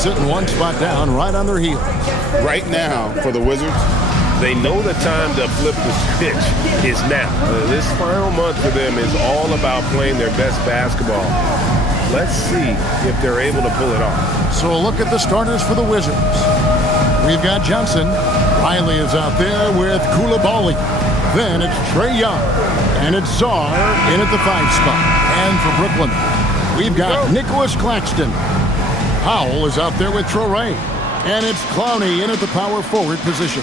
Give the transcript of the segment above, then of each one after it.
sitting one spot down right on their heels. Right now, for the Wizards, they know the time to flip the switch is now. This final month for them is all about playing their best basketball. Let's see if they're able to pull it off. So a look at the starters for the Wizards. We've got Johnson. Riley is out there with Koulibaly. Then it's Trae Young. And it's Czar in at the 5 spot. And for Brooklyn, we've got Nicholas Claxton. Powell is out there with Trae. And it's Clowney in at the power forward position.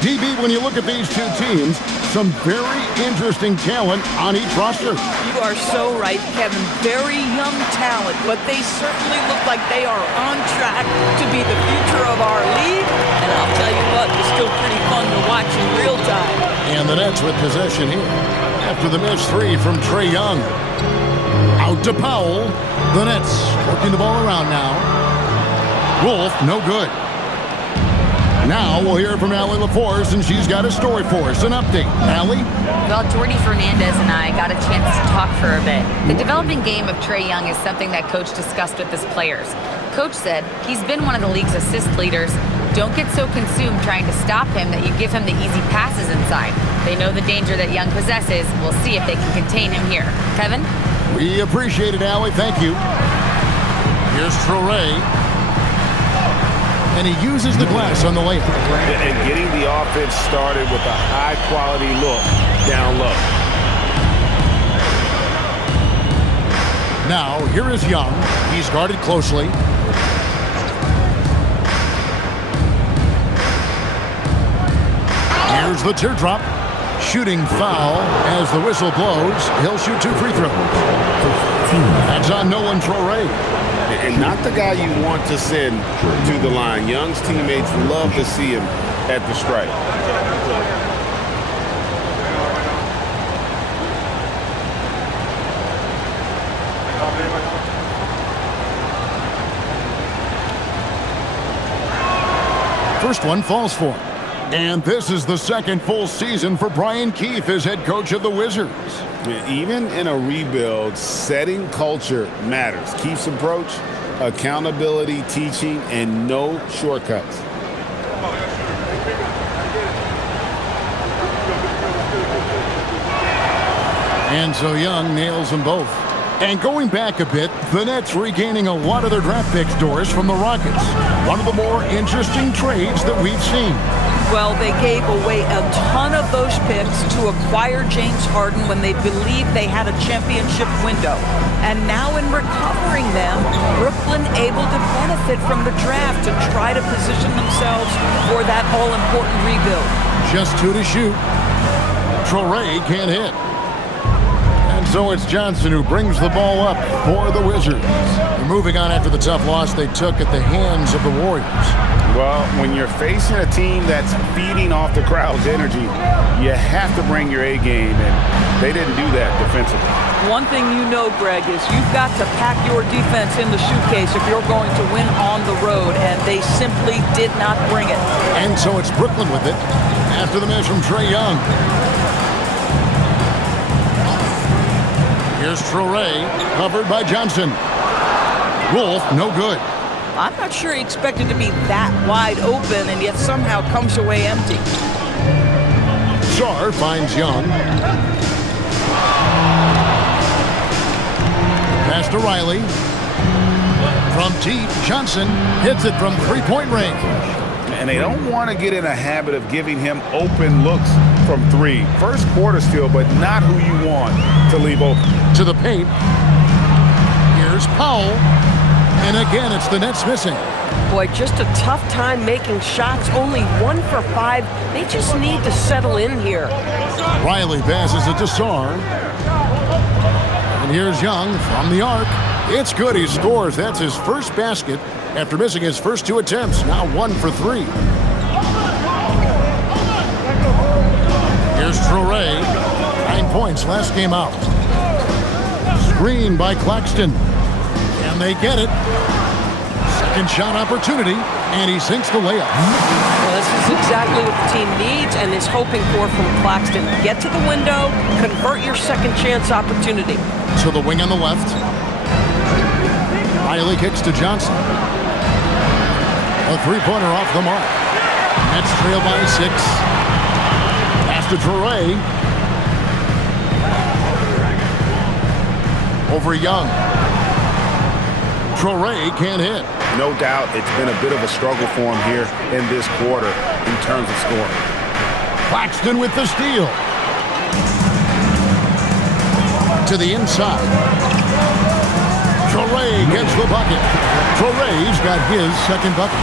DB, when you look at these two teams, some very interesting talent on each roster. You are so right, Kevin. Very young talent, but they certainly look like they are on track to be the future of our league. And I'll tell you what, it's still pretty fun to watch in real time. And the Nets with possession here. After the missed 3 from Trae Young. Out to Powell. The Nets working the ball around now. Wolf, no good. Now we'll hear from Allie LaForce, and she's got a story for us. An update. Allie? Well, Jordy Fernandez and I got a chance to talk for a bit. The developing game of Trae Young is something that Coach discussed with his players. Coach said he's been one of the league's assist leaders. Don't get so consumed trying to stop him that you give him the easy passes inside. They know the danger that Young possesses. We'll see if they can contain him here. Kevin? We appreciate it, Allie. Thank you. Here's Trae. And he uses the glass on the layup. And getting the offense started with a high-quality look down low. Now, here is Young. He's guarded closely. Here's the teardrop. Shooting foul as the whistle blows. He'll shoot 2 free throws. That's on Nolan Trae. And not the guy you want to send to the line. Young's teammates love to see him at the stripe. First one falls for him. And this is the second full season for Brian Keefe as head coach of the Wizards. Even in a rebuild, setting culture matters. Keefe's approach, accountability, teaching, and no shortcuts. And so Young nails them both. And going back a bit, the Nets regaining a lot of their draft picks, Doris, from the Rockets. One of the more interesting trades that we've seen. Well, they gave away a ton of those picks to acquire James Harden when they believed they had a championship window. And now in recovering them, Brooklyn able to benefit from the draft to try to position themselves for that all-important rebuild. Just 2 to shoot. Trae can't hit. And so it's Johnson who brings the ball up for the Wizards. They're moving on after the tough loss they took at the hands of the Warriors. Well, when you're facing a team that's feeding off the crowd's energy, you have to bring your A game, and they didn't do that defensively. One thing you know, Greg, is you've got to pack your defense in the suitcase if you're going to win on the road, and they simply did not bring it. And so it's Brooklyn with it after the miss from Trae Young. Here's Trae, covered by Johnson. Wolf, no good. I'm not sure he expected to be that wide open and yet somehow comes away empty. Czar finds Young. Pass to Riley. From deep, Johnson hits it from three-point range. And they don't want to get in a habit of giving him open looks from 3. First quarter still, but not who you want to leave open. To the paint. Here's Powell. And again, it's the Nets missing. Boy, just a tough time making shots. Only 1 for 5. They just need to settle in here. Riley passes it to Czar. And here's Young from the arc. It's good. He scores. That's his first basket after missing his first 2 attempts. Now 1 for 3. Here's Trae. 9 points last game out. Screen by Claxton. And they get it. Second shot opportunity. And he sinks the layup. Well, this is exactly what the team needs and is hoping for from Claxton. Get to the window, convert your second chance opportunity. To the wing on the left. Riley kicks to Johnson. A three-pointer off the mark. Nets trail by 6. Pass to Traore. Over Young. Traore can't hit. No doubt it's been a bit of a struggle for him here in this quarter in terms of scoring. Claxton with the steal. To the inside. Traore gets the bucket. Traore's got his second bucket.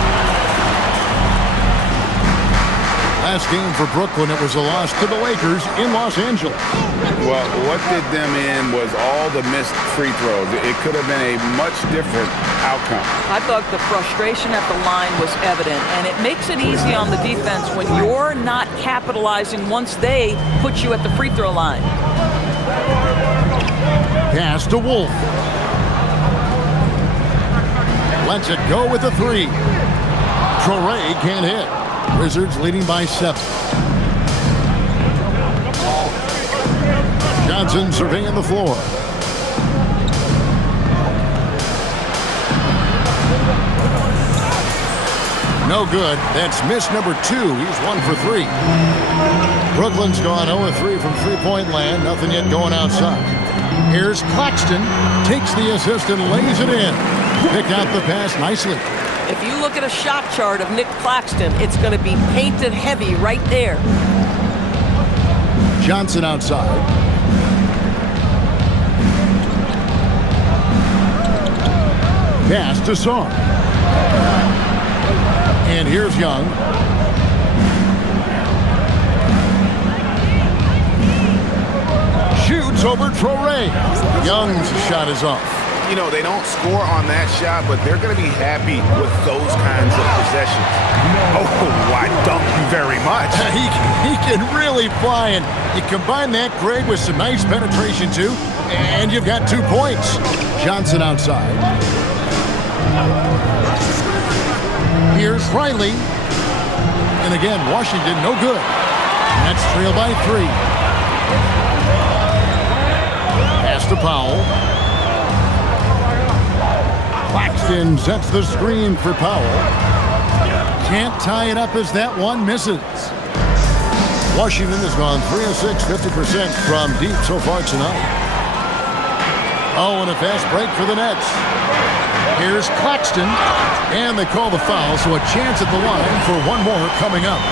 Last game for Brooklyn, it was a loss to the Lakers in Los Angeles. Well, what did them in was all the missed free throws. It could have been a much different outcome. I thought the frustration at the line was evident, and it makes it easy on the defense when you're not capitalizing once they put you at the free throw line. Pass to Wolf. Lets it go with a three. Traore can't hit. Wizards leading by 7. Johnson surveying the floor. No good. That's miss number 2. He's 1 for 3. Brooklyn's gone 0-3 from three-point land. Nothing yet going outside. Here's Claxton. Takes the assist and lays it in. Picked out the pass nicely. If you look at a shot chart of Nick Claxton, it's going to be painted heavy right there. Johnson outside. Pass to Song. And here's Young. Shoots over Traore. Young's shot is off. You know, they don't score on that shot, but they're going to be happy with those kinds of possessions. Oh, I dunk you very much. He can really fly, and you combine that, Greg, with some nice penetration, too, and you've got 2 points. Johnson outside. Here's Riley. And again, Washington, no good. That's trailed by 3. Pass to Powell. Claxton sets the screen for Powell. Can't tie it up as that one misses. Washington has gone 3 of 6, 50% from deep so far tonight. Oh, and a fast break for the Nets. Here's Claxton, and they call the foul, so a chance at the line for one more coming up.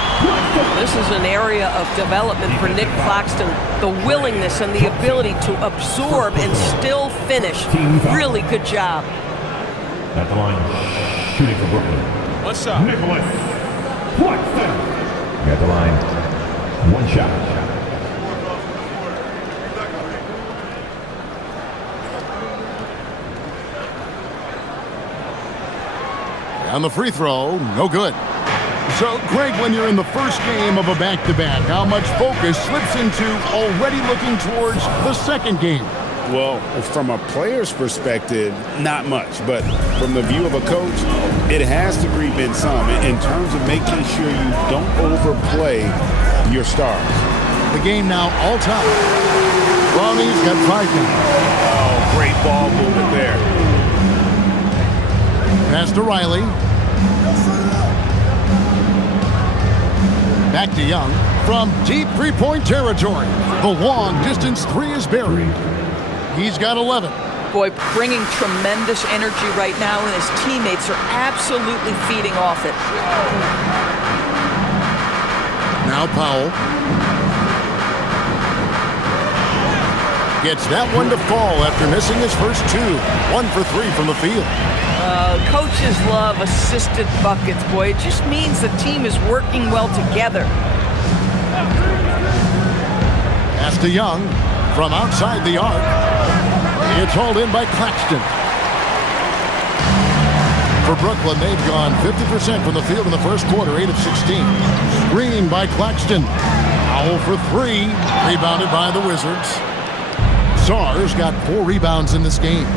This is an area of development for Nick Claxton. The willingness and the ability to absorb and still finish. Really good job. At the line, shooting for Brooklyn. What's up? Nicholas Claxton. At the line, 1 shot. On the free throw, no good. So, Greg, when you're in the first game of a back-to-back, how much focus slips into already looking towards the second game? Well, from a player's perspective, not much. But from the view of a coach, it has to creep in some in terms of making sure you don't overplay your stars. The game now all time. Ronnie's got 5 now. Oh, great ball movement there. Pass to Riley. Back to Young. From deep three-point territory, the long-distance 3 is buried. He's got 11. Boy, bringing tremendous energy right now, and his teammates are absolutely feeding off it. Now Powell. Gets that one to fall after missing his first 2. 1 for 3 from the field. Coaches love assisted buckets, boy. It just means the team is working well together. Pass to Young from outside the arc. It's hauled in by Claxton. For Brooklyn, they've gone 50% from the field in the first quarter, 8 of 16. Screen by Claxton. Powell for 3. Rebounded by the Wizards. Sarr's got 4 rebounds in this game.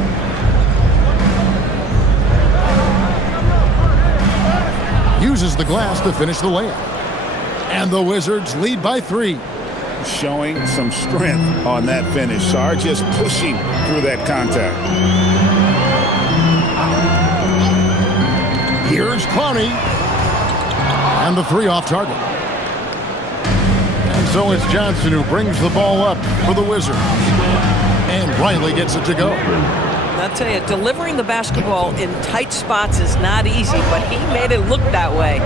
Uses the glass to finish the layup. And the Wizards lead by 3. Showing some strength on that finish. Sarr just pushing through that contact. Here's Clowney. And the three off target. And so it's Johnson who brings the ball up for the Wizards. And Riley gets it to go. I'll tell you, delivering the basketball in tight spots is not easy, but he made it look that way.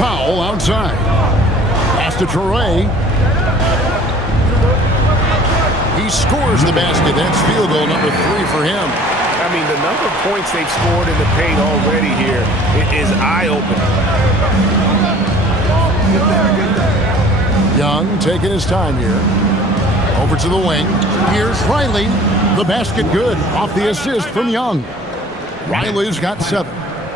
Powell outside. Pass to Torrey. He scores the basket. That's field goal number 3 for him. I mean, the number of points they've scored in the paint already here is eye-opening. Young taking his time here. Over to the wing. Here's Riley. The basket good. Off the assist from Young. Riley's got 7.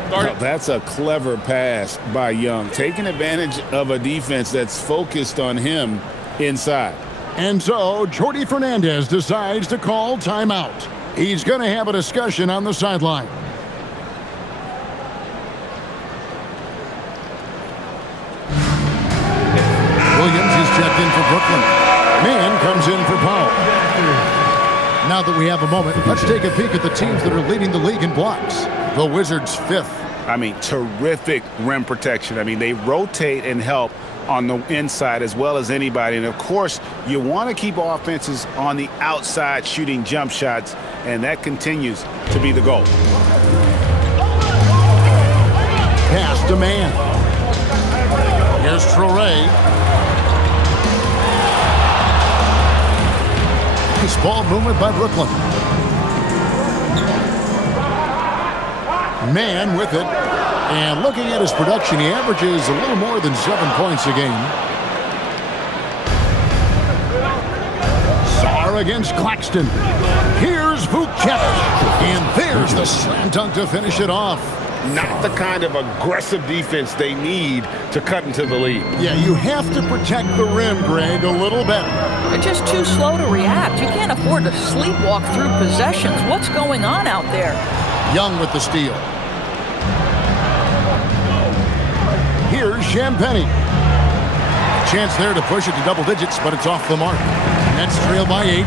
Well, that's a clever pass by Young, taking advantage of a defense that's focused on him inside. And so Jordi Fernandez decides to call timeout. He's going to have a discussion on the sideline. Williams is checked in for Brooklyn. Man comes in for Powell. Now that we have a moment, let's take a peek at the teams that are leading the league in blocks. The Wizards 5th. I mean, terrific rim protection. I mean, they rotate and help on the inside as well as anybody. And, of course, you want to keep offenses on the outside shooting jump shots, and that continues to be the goal. Pass to Man. Here's Torrey. Nice ball movement by Brooklyn. Man with it. And looking at his production, he averages a little more than 7 points a game. Sarr against Claxton. Here's Vucevic. And there's the slam dunk to finish it off. Not the kind of aggressive defense they need to cut into the lead. Yeah, you have to protect the rim, Greg, a little better. They're just too slow to react. You can't afford to sleepwalk through possessions. What's going on out there? Young with the steal. Here's Champagnie. Chance there to push it to double digits, but it's off the mark. Nets trail by 8.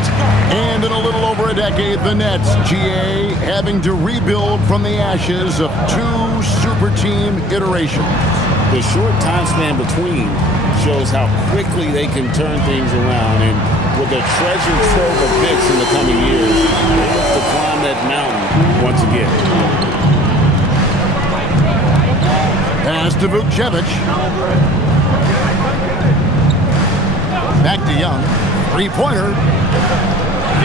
And in a little over a decade, the Nets, GA, having to rebuild from the ashes of 2 super team iterations. The short time span between shows how quickly they can turn things around. And with a treasured trove of picks in the coming years, they have to climb that mountain once again. Pass to Vucevic. Back to Young. 3-pointer.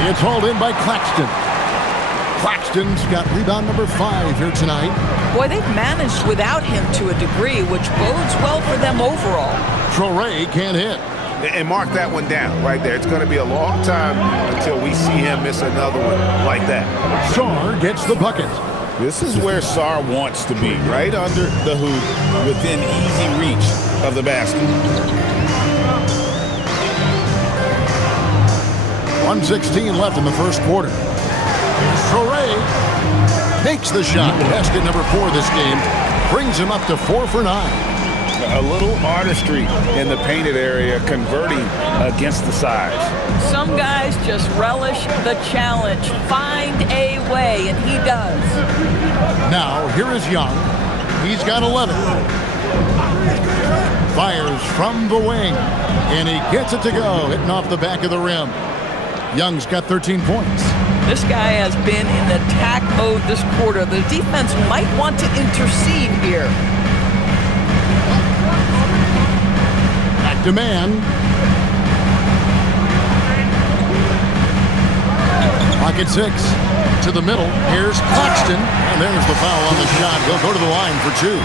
It's hauled in by Claxton. Claxton's got rebound number 5 here tonight. Boy, they've managed without him to a degree, which bodes well for them overall. Torrey can't hit. And mark that one down right there. It's going to be a long time until we see him miss another one like that. Sarr gets the bucket. This is where Sarr wants to be, right under the hoop, within easy reach of the basket. 1:16 left in the first quarter. Torrey makes the shot. Basket number 4 this game. Brings him up to 4 for 9. A little artistry in the painted area, converting against the size. Some guys just relish the challenge. Find a way, and he does. Now, here is Young. He's got 11. Fires from the wing, and he gets it to go, hitting off the back of the rim. Young's got 13 points. This guy has been in attack mode this quarter. The defense might want to intercede here. Back to Man. Pocket 6 to the middle. Here's Claxton, and there's the foul on the shot. He'll go to the line for 2.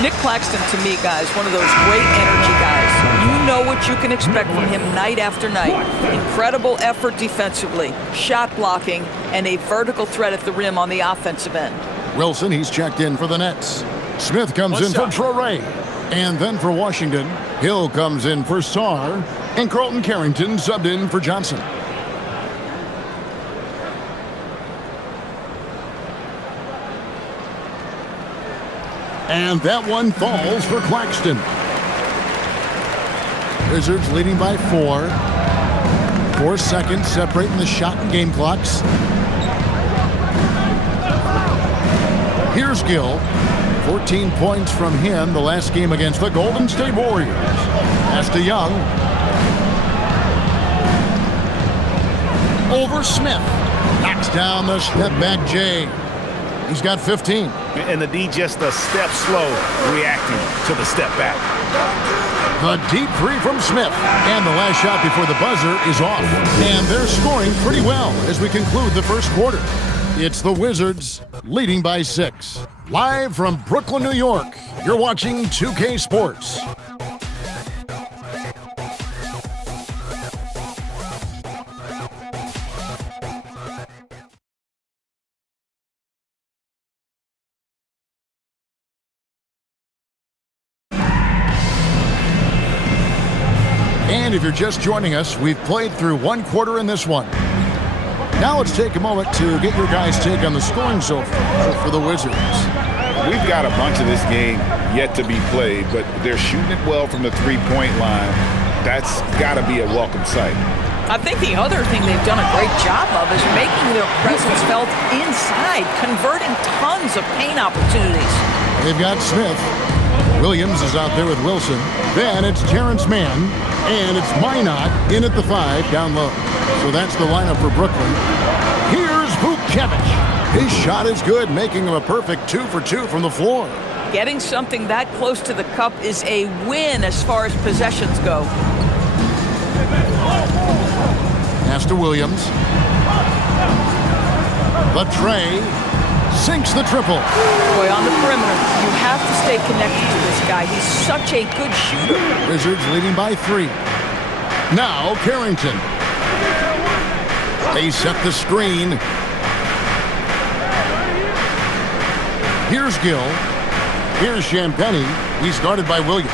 Nick Claxton, to me, guys, one of those great energy guys. You know what you can expect from him night after night. Incredible effort defensively, shot blocking, and a vertical threat at the rim on the offensive end. Wilson, he's checked in for the Nets. Smith comes in for Torrey. And then for Washington, Hill comes in for Sarr. And Carlton Carrington subbed in for Johnson. And that one falls for Claxton. Wizards leading by 4. 4 seconds separating the shot and game clocks. Here's Gill. 14 points from him the last game against the Golden State Warriors. Pass to Young. Over Smith. Knocks down the step back Jay. He's got 15. And the D just a step slow reacting to the step back. The deep three from Smith. And the last shot before the buzzer is off. And they're scoring pretty well as we conclude the first quarter. It's the Wizards leading by 6. Live from Brooklyn, New York, you're watching 2K Sports. And if you're just joining us, we've played through one quarter in this one. Now let's take a moment to get your guys' take on the scoring so far for the Wizards. We've got a bunch of this game yet to be played, but they're shooting it well from the three-point line. That's got to be a welcome sight. I think the other thing they've done a great job of is making their presence felt inside, converting tons of paint opportunities. They've got Smith. Williams is out there with Wilson. Then it's Terrence Mann, and it's Minot in at the 5 down low. So that's the lineup for Brooklyn. Here's Vucevic. His shot is good, making him a perfect 2 for 2 from the floor. Getting something that close to the cup is a win as far as possessions go. Pass to Williams. The tray. Sinks the triple. Boy, on the perimeter, you have to stay connected to this guy. He's such a good shooter. Wizards leading by 3. Now Carrington. They set the screen. Here's Gill. Here's Champagnie. He's guarded by Williams.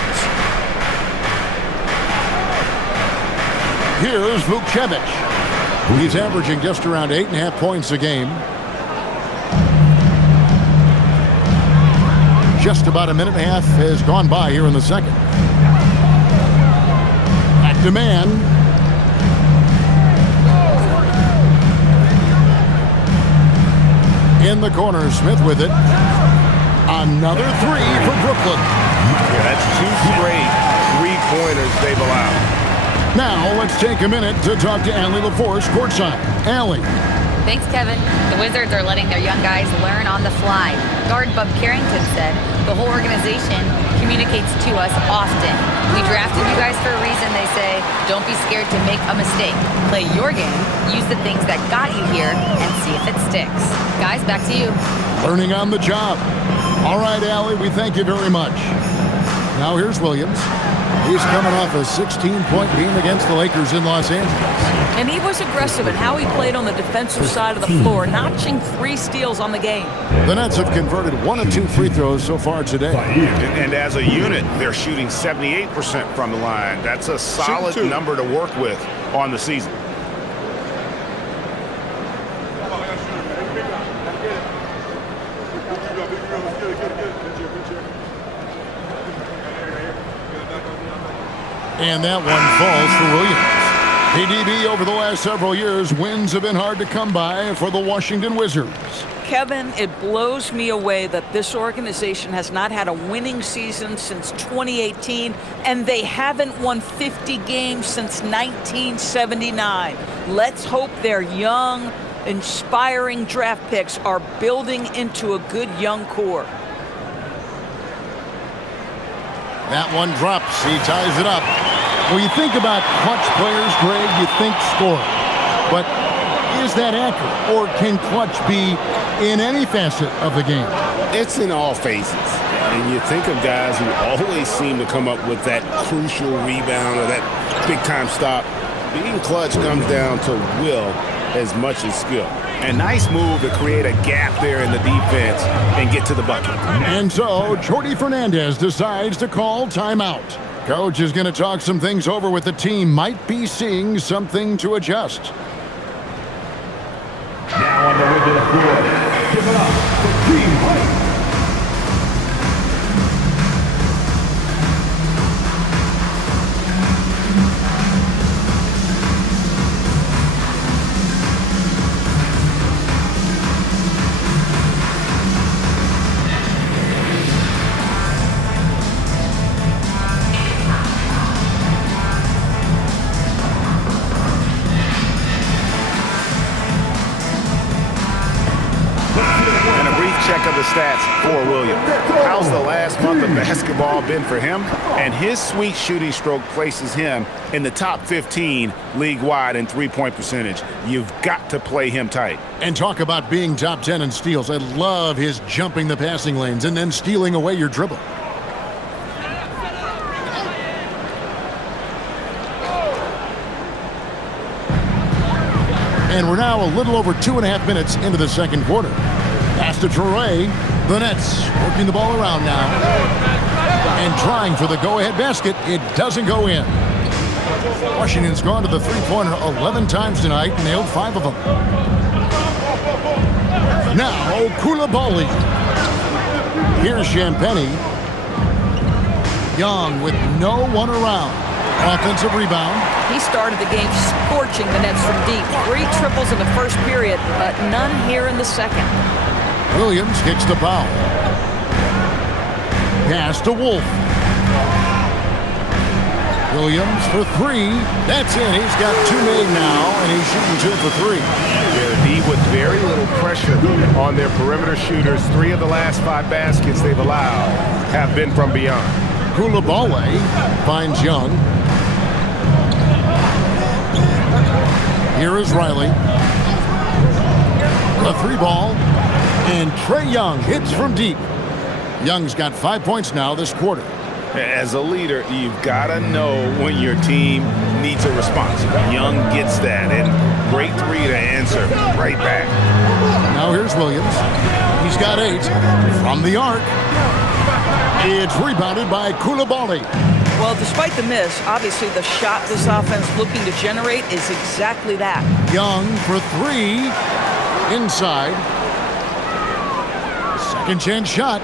Here's Vucevic. He's averaging just around 8.5 points a game. Just about a minute and a half has gone by here in the second. Back to Mann. In the corner, Smith with it. Another 3 for Brooklyn. Yeah, that's 2 straight three-pointers they've allowed. Now let's take a minute to talk to Allie LaForce courtside. Allie. Thanks, Kevin. The Wizards are letting their young guys learn on the fly. Guard Bub Carrington said, the whole organization communicates to us often. We drafted you guys for a reason, they say. Don't be scared to make a mistake. Play your game, use the things that got you here, and see if it sticks. Guys, back to you. Learning on the job. All right, Allie, we thank you very much. Now here's Williams. He's coming off a 16-point game against the Lakers in Los Angeles. And he was aggressive in how he played on the defensive side of the floor, notching 3 steals on the game. The Nets have converted 1 of 2 free throws so far today. And as a unit, they're shooting 78% from the line. That's a solid number to work with on the season. And that one falls for Williams. PDB over the last several years, wins have been hard to come by for the Washington Wizards. Kevin, it blows me away that this organization has not had a winning season since 2018, and they haven't won 50 games since 1979. Let's hope their young, inspiring draft picks are building into a good young core. That one drops. He ties it up. When you think about clutch players, Greg, you think score. But is that accurate? Or can clutch be in any facet of the game? It's in all phases. And you think of guys who always seem to come up with that crucial rebound or that big-time stop. Being clutch comes down to will as much as skill. And nice move to create a gap there in the defense and get to the bucket. And so, Jordi Fernandez decides to call timeout. Coach is going to talk some things over with the team. Might be seeing something to adjust. Now on the way to the floor. Give it up for Team White. stats for Williams. How's the last month of basketball been for him? And his sweet shooting stroke places him in the top 15 league-wide in three-point percentage. You've got to play him tight. And talk about being top 10 in steals. I love his jumping the passing lanes and then stealing away your dribble. And we're now a little over 2.5 minutes into the second quarter. Pass to Traore. The Nets working the ball around now. And trying for the go-ahead basket. It doesn't go in. Washington's gone to the three-pointer 11 times tonight, nailed 5 of them. Now, Koulibaly. Here's Champagny. Young with no one around. Offensive rebound. He started the game scorching the Nets from deep. 3 triples in the first period, but none here in the second. Williams kicks the foul. Pass to Wolf. Williams for 3. That's it. He's got 2 made now, and he's shooting 2 for 3. They're deep with very little pressure on their perimeter shooters. 3 of the last 5 baskets they've allowed have been from beyond. Koulibaly finds Young. Here is Riley. The 3 ball. And Trae Young hits from deep. Young's got 5 points now this quarter. As a leader, you've got to know when your team needs a response. Young gets that, and great 3 to answer right back. Now here's Williams. He's got 8 from the arc. It's rebounded by Koulibaly. Well, despite the miss, obviously the shot this offense looking to generate is exactly that. Young for 3. Inside. Second chance shot.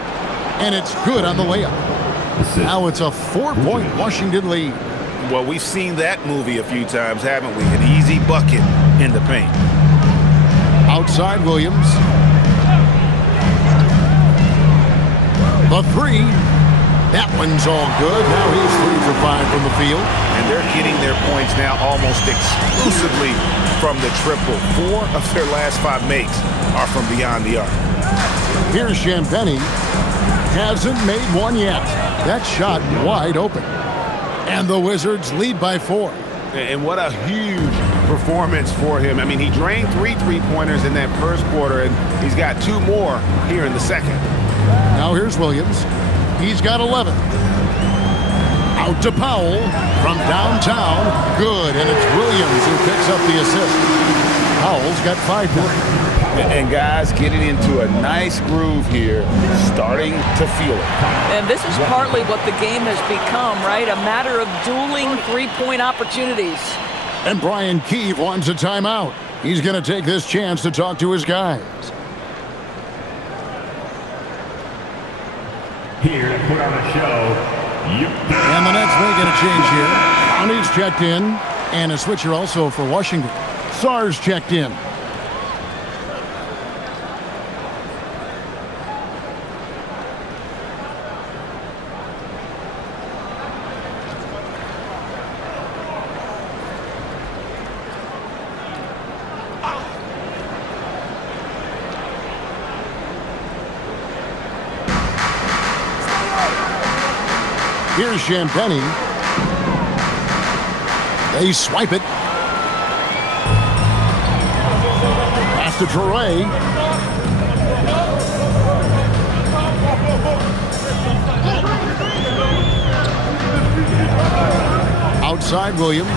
And it's good on the layup. Now it's a 4-point Washington lead. Well, we've seen that movie a few times, haven't we? An easy bucket in the paint. Outside Williams. The 3. That one's all good. Now he's 3 for 5 from the field. And they're getting their points now almost exclusively from the triple. 4 of their last 5 makes are from beyond the arc. Here's Champagny. Hasn't made one yet. That shot wide open. And the Wizards lead by 4. And what a huge performance for him. I mean, he drained 3 3-pointers in that first quarter, and he's got 2 more here in the second. Now here's Williams. He's got 11. Out to Powell from downtown. Good, and it's Williams who picks up the assist. Powell's got 5 points. And guys getting into a nice groove here, starting to feel it. And this is partly what the game has become, right? A matter of dueling 3-point opportunities. And Brian Keefe wants a timeout. He's going to take this chance to talk to his guys. Here to put on a show. And the Nets making a change here. Downey's checked in. And a switcher also for Washington. Sarr's checked in. Here's Champagny. They swipe it. Pass to Traore. Outside Williams.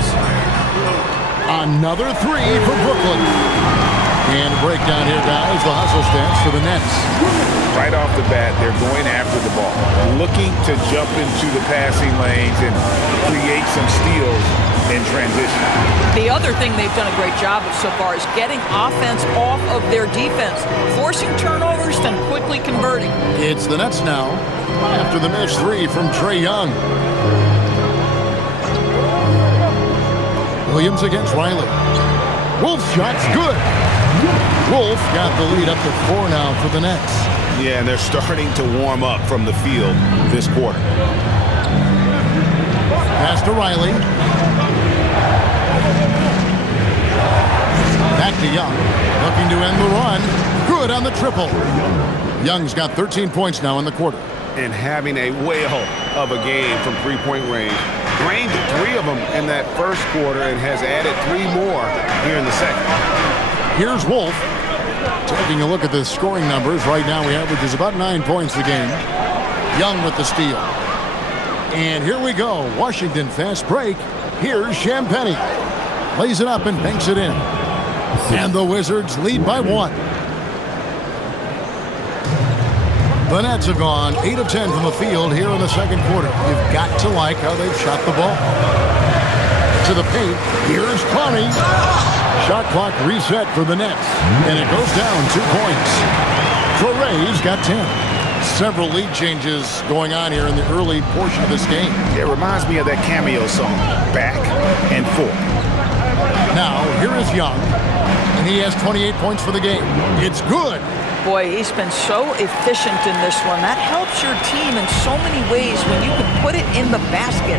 Another 3 for Brooklyn. And a breakdown here, guys. The hustle stats for the Nets. Right off the bat, they're going after the ball, looking to jump into the passing lanes and create some steals in transition. The other thing they've done a great job of so far is getting offense off of their defense, forcing turnovers, then quickly converting. It's the Nets now after the missed 3 from Trae Young. Williams against Riley. Wolf's shot's good. Wolf got the lead up to 4 now for the Nets. Yeah, and they're starting to warm up from the field this quarter. Pass to Riley. Back to Young. Looking to end the run. Good on the triple. Young's got 13 points now in the quarter. And having a whale of a game from three-point range. Drained 3 of them in that first quarter and has added 3 more here in the second. Here's Wolf. Taking a look at the scoring numbers. Right now he averages about 9 points a game. Young with the steal. And here we go. Washington fast break. Here's Champagnie. Lays it up and banks it in. And the Wizards lead by 1. The Nets have gone 8 of 10 from the field here in the second quarter. You've got to like how they've shot the ball. To the paint. Here's Connie. Shot clock reset for the Nets. And it goes down 2 points. Traore's got 10. Several lead changes going on here in the early portion of this game. It reminds me of that cameo song, Back and Forth. Now, here is Young. And he has 28 points for the game. It's good. Boy, he's been so efficient in this one. That helps your team in so many ways when you can put it in the basket.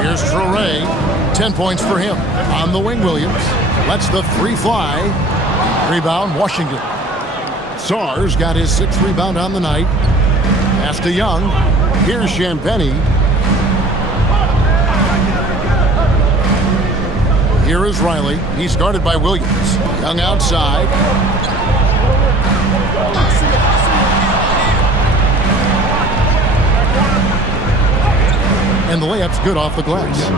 Here's Traore. 10 points for him. On the wing, Williams. Lets the 3 fly. Rebound, Washington. Sarr's got his 6th rebound on the night. Pass to Young. Here's Champagnie. Here is Riley. He's guarded by Williams. Young outside. And the layup's good off the glass.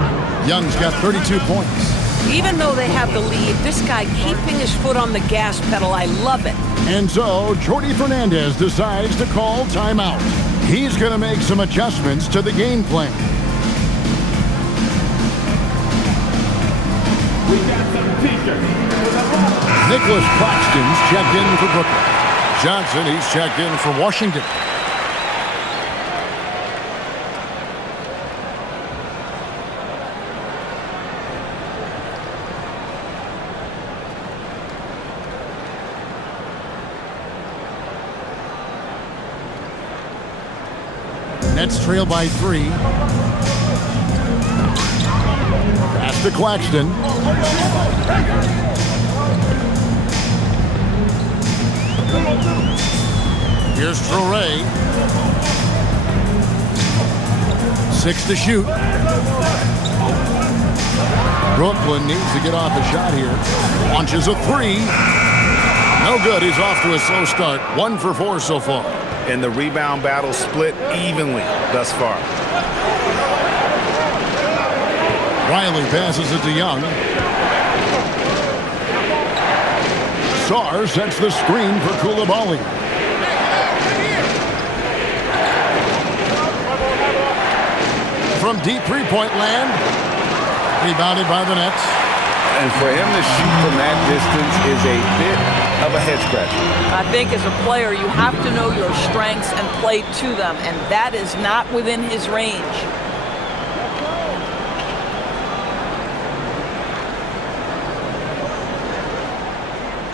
Young's got 32 points. Even though they have the lead, this guy keeping his foot on the gas pedal, I love it. And so, Jordi Fernandez decides to call timeout. He's going to make some adjustments to the game plan. Nicholas Claxton's checked in for Brooklyn. Johnson, he's checked in for Washington. Nets trail by 3. Pass to Claxton. Here's Traore. 6 to shoot. Brooklyn needs to get off a shot here. Launches a 3. No good. He's off to a slow start. 1 for 4 so far. And the rebound battle split evenly thus far. Riley passes it to Young. Sarr sets the screen for Coulibaly. From deep three-point land. Rebounded by the Nets. And for him to shoot from that distance is a bit of a head scratcher. I think as a player, you have to know your strengths and play to them, and that is not within his range.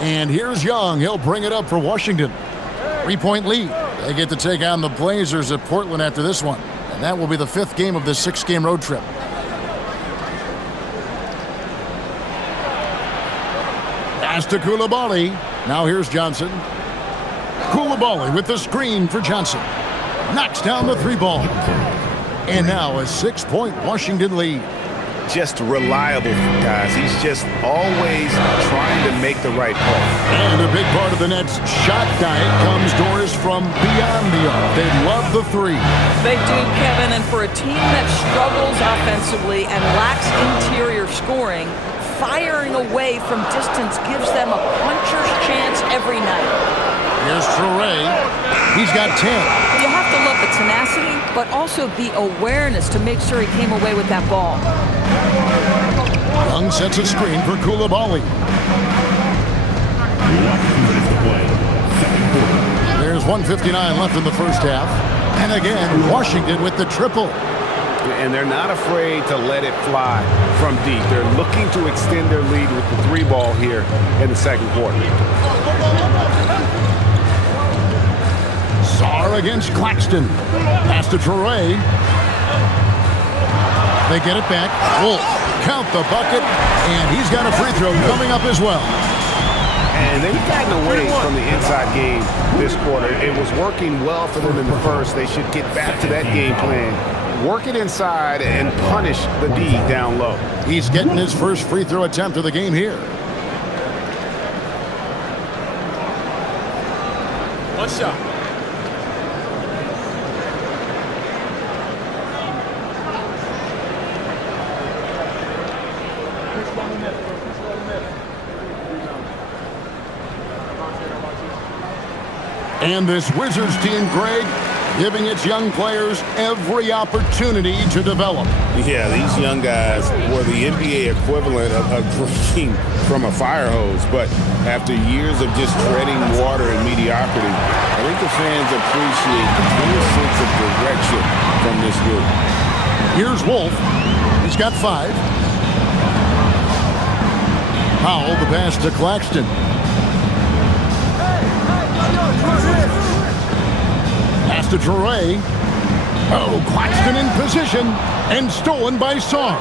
And here's Young. He'll bring it up for Washington. 3-point lead. They get to take on the Blazers at Portland after this one. And that will be the 5th game of this 6-game road trip. Pass to Coulibaly. Now here's Johnson. Coulibaly with the screen for Johnson. Knocks down the 3-ball. And now a 6-point Washington lead. Just reliable, guys. He's just always trying to make the right play. And a big part of the Nets' shot diet comes doors from beyond the arc. They love the 3. They do, Kevin, and for a team that struggles offensively and lacks interior scoring, firing away from distance gives them a puncher's chance every night. Here's Traore. He's got 10. You have to love the tenacity, but also the awareness to make sure he came away with that ball. Young sets a screen for Coulibaly. There's 1:59 left in the first half. And again, Washington with the triple. And they're not afraid to let it fly from deep. They're looking to extend their lead with the 3-ball here in the second quarter. Sarr against Claxton. Pass to Traore. They get it back. Wolf, count the bucket, and he's got a free throw coming up as well. And they've gotten away from the inside game this quarter. It was working well for them in the first. They should get back to that game plan. Work it inside and punish the D down low. He's getting his first free throw attempt of the game here. One shot. And this Wizards team, Greg, giving its young players every opportunity to develop. Yeah, these young guys were the NBA equivalent of drinking from a fire hose. But after years of just treading water and mediocrity, I think the fans appreciate the clear sense of direction from this group. Here's Wolf. He's got 5. Powell, the pass to Claxton. Pass to Toure. Oh, Claxton in position and stolen by Sarr.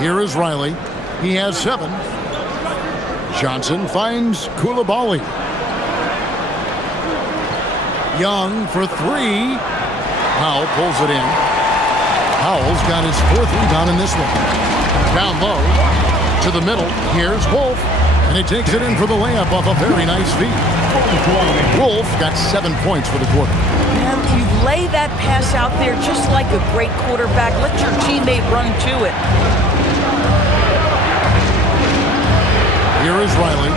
Here is Riley. He has 7. Johnson finds Koulibaly. Young for 3. Powell pulls it in. Powell's got his 4th rebound in this one. Down low to the middle. Here's Wolf. And he takes it in for the layup off a very nice feed. Wolf got 7 points for the quarter. And you lay that pass out there just like a great quarterback. Let your teammate run to it. Here is Riley.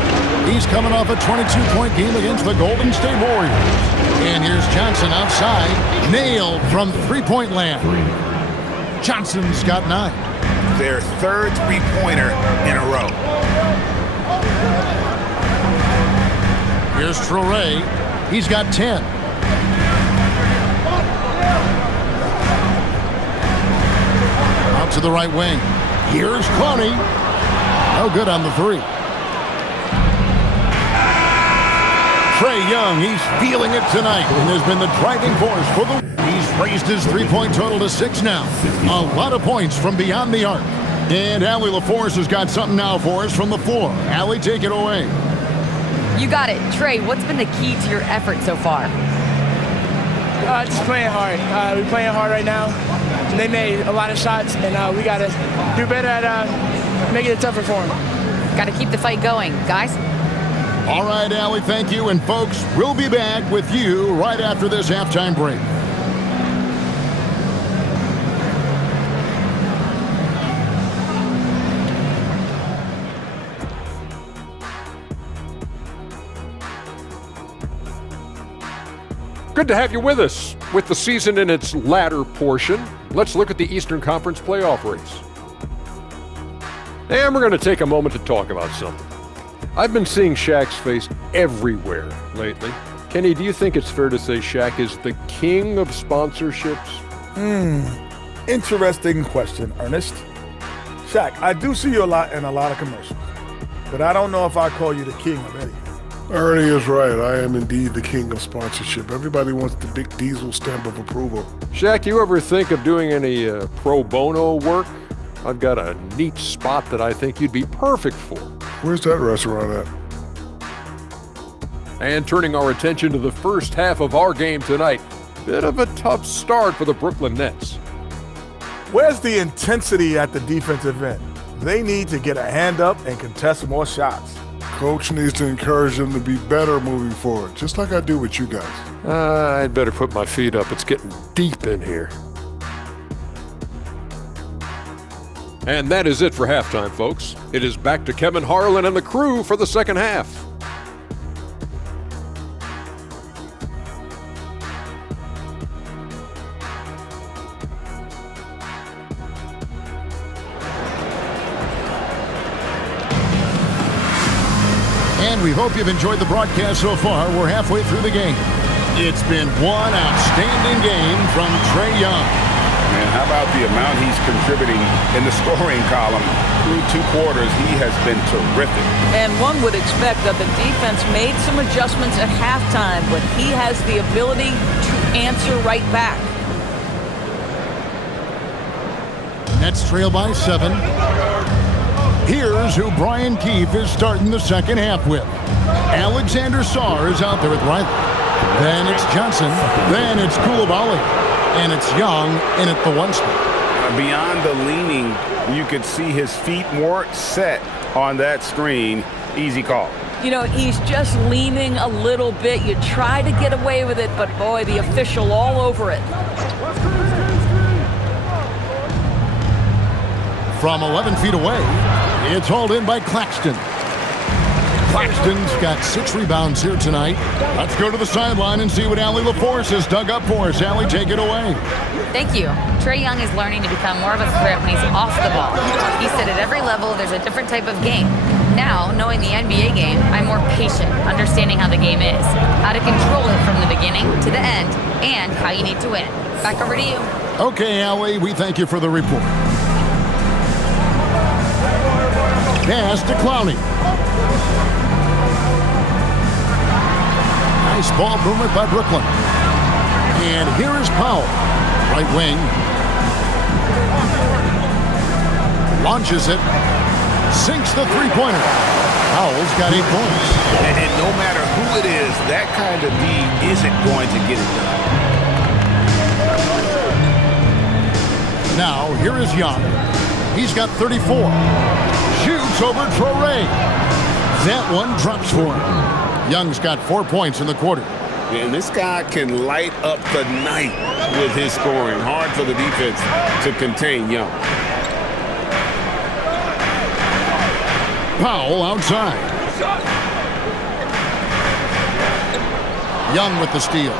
He's coming off a 22-point game against the Golden State Warriors. And here's Johnson outside. Nailed from three-point land. Johnson's got 9. Their 3rd three-pointer in a row. Here's Toure. He's got 10. Out to the right wing. Here's Clowney. No good on the 3. Trae Young, he's feeling it tonight and has been the driving force for the... He's raised his three-point total to 6 now. A lot of points from beyond the arc. And Allie LaForce has got something now for us from the floor. Allie, take it away. You got it. Trae, what's been the key to your effort so far? Just playing hard. We're playing hard right now. They made a lot of shots, and we got to do better at making it tougher for them. Got to keep the fight going, guys. All right, Allie, thank you. And, folks, we'll be back with you right after this halftime break. Good to have you with us. With the season in its latter portion, let's look at the Eastern Conference playoff race. And we're going to take a moment to talk about something. I've been seeing Shaq's face everywhere lately. Kenny, do you think it's fair to say Shaq is the king of sponsorships? Interesting question, Ernest. Shaq, I do see you a lot in a lot of commercials, but I don't know if I call you the king of anything. Ernie is right. I am indeed the king of sponsorship. Everybody wants the big diesel stamp of approval. Shaq, you ever think of doing any pro bono work? I've got a neat spot that I think you'd be perfect for. Where's that restaurant at? And turning our attention to the first half of our game tonight, bit of a tough start for the Brooklyn Nets. Where's the intensity at the defensive end? They need to get a hand up and contest more shots. Coach needs to encourage them to be better moving forward, just like I do with you guys. I'd better put my feet up. It's getting deep in here. And that is it for halftime, folks. It is back to Kevin Harlan and the crew for the second half. And we hope you've enjoyed the broadcast so far. We're halfway through the game. It's been one outstanding game from Trae Young. Man, how about the amount he's contributing in the scoring column? Through 2 quarters, he has been terrific. And one would expect that the defense made some adjustments at halftime, but he has the ability to answer right back. Nets trail by 7. Here's who Brian Keefe is starting the second half with. Alexander Sarr is out there with Riley. Then it's Johnson. Then it's Koulibaly. And it's Young in at the 1 spot. Beyond the leaning, you could see his feet weren't set on that screen. Easy call. You know, he's just leaning a little bit. You try to get away with it, but boy, the official all over it. From 11 feet away, it's hauled in by Claxton. Claxton's got 6 rebounds here tonight. Let's go to the sideline and see what Allie LaForce has dug up for us. Allie, take it away. Thank you. Trae Young is learning to become more of a threat when he's off the ball. He said at every level there's a different type of game. Now, knowing the NBA game, I'm more patient, understanding how the game is, how to control it from the beginning to the end, and how you need to win. Back over to you. Okay, Allie, we thank you for the report. Pass to Clowney. Nice ball movement by Brooklyn. And here is Powell. Right wing. Launches it. Sinks the three-pointer. Powell's got 8 points. And no matter who it is, that kind of D isn't going to get it done. Now, here is Young. He's got 34. Shoots over Traore. That one drops for him. Young's got 4 points in the quarter. And this guy can light up the night with his scoring. Hard for the defense to contain Young. Powell outside. Young with the steal.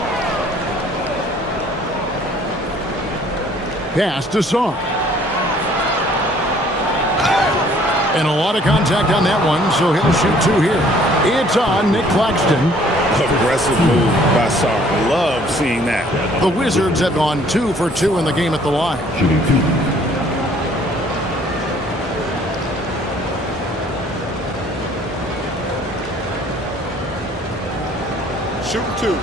Pass to Sarr. And a lot of contact on that one, so he'll shoot 2 here. It's on Nick Claxton. Aggressive move by Sarr. Love seeing that. The Wizards have gone 2 for 2 in the game at the line. Shooting 2.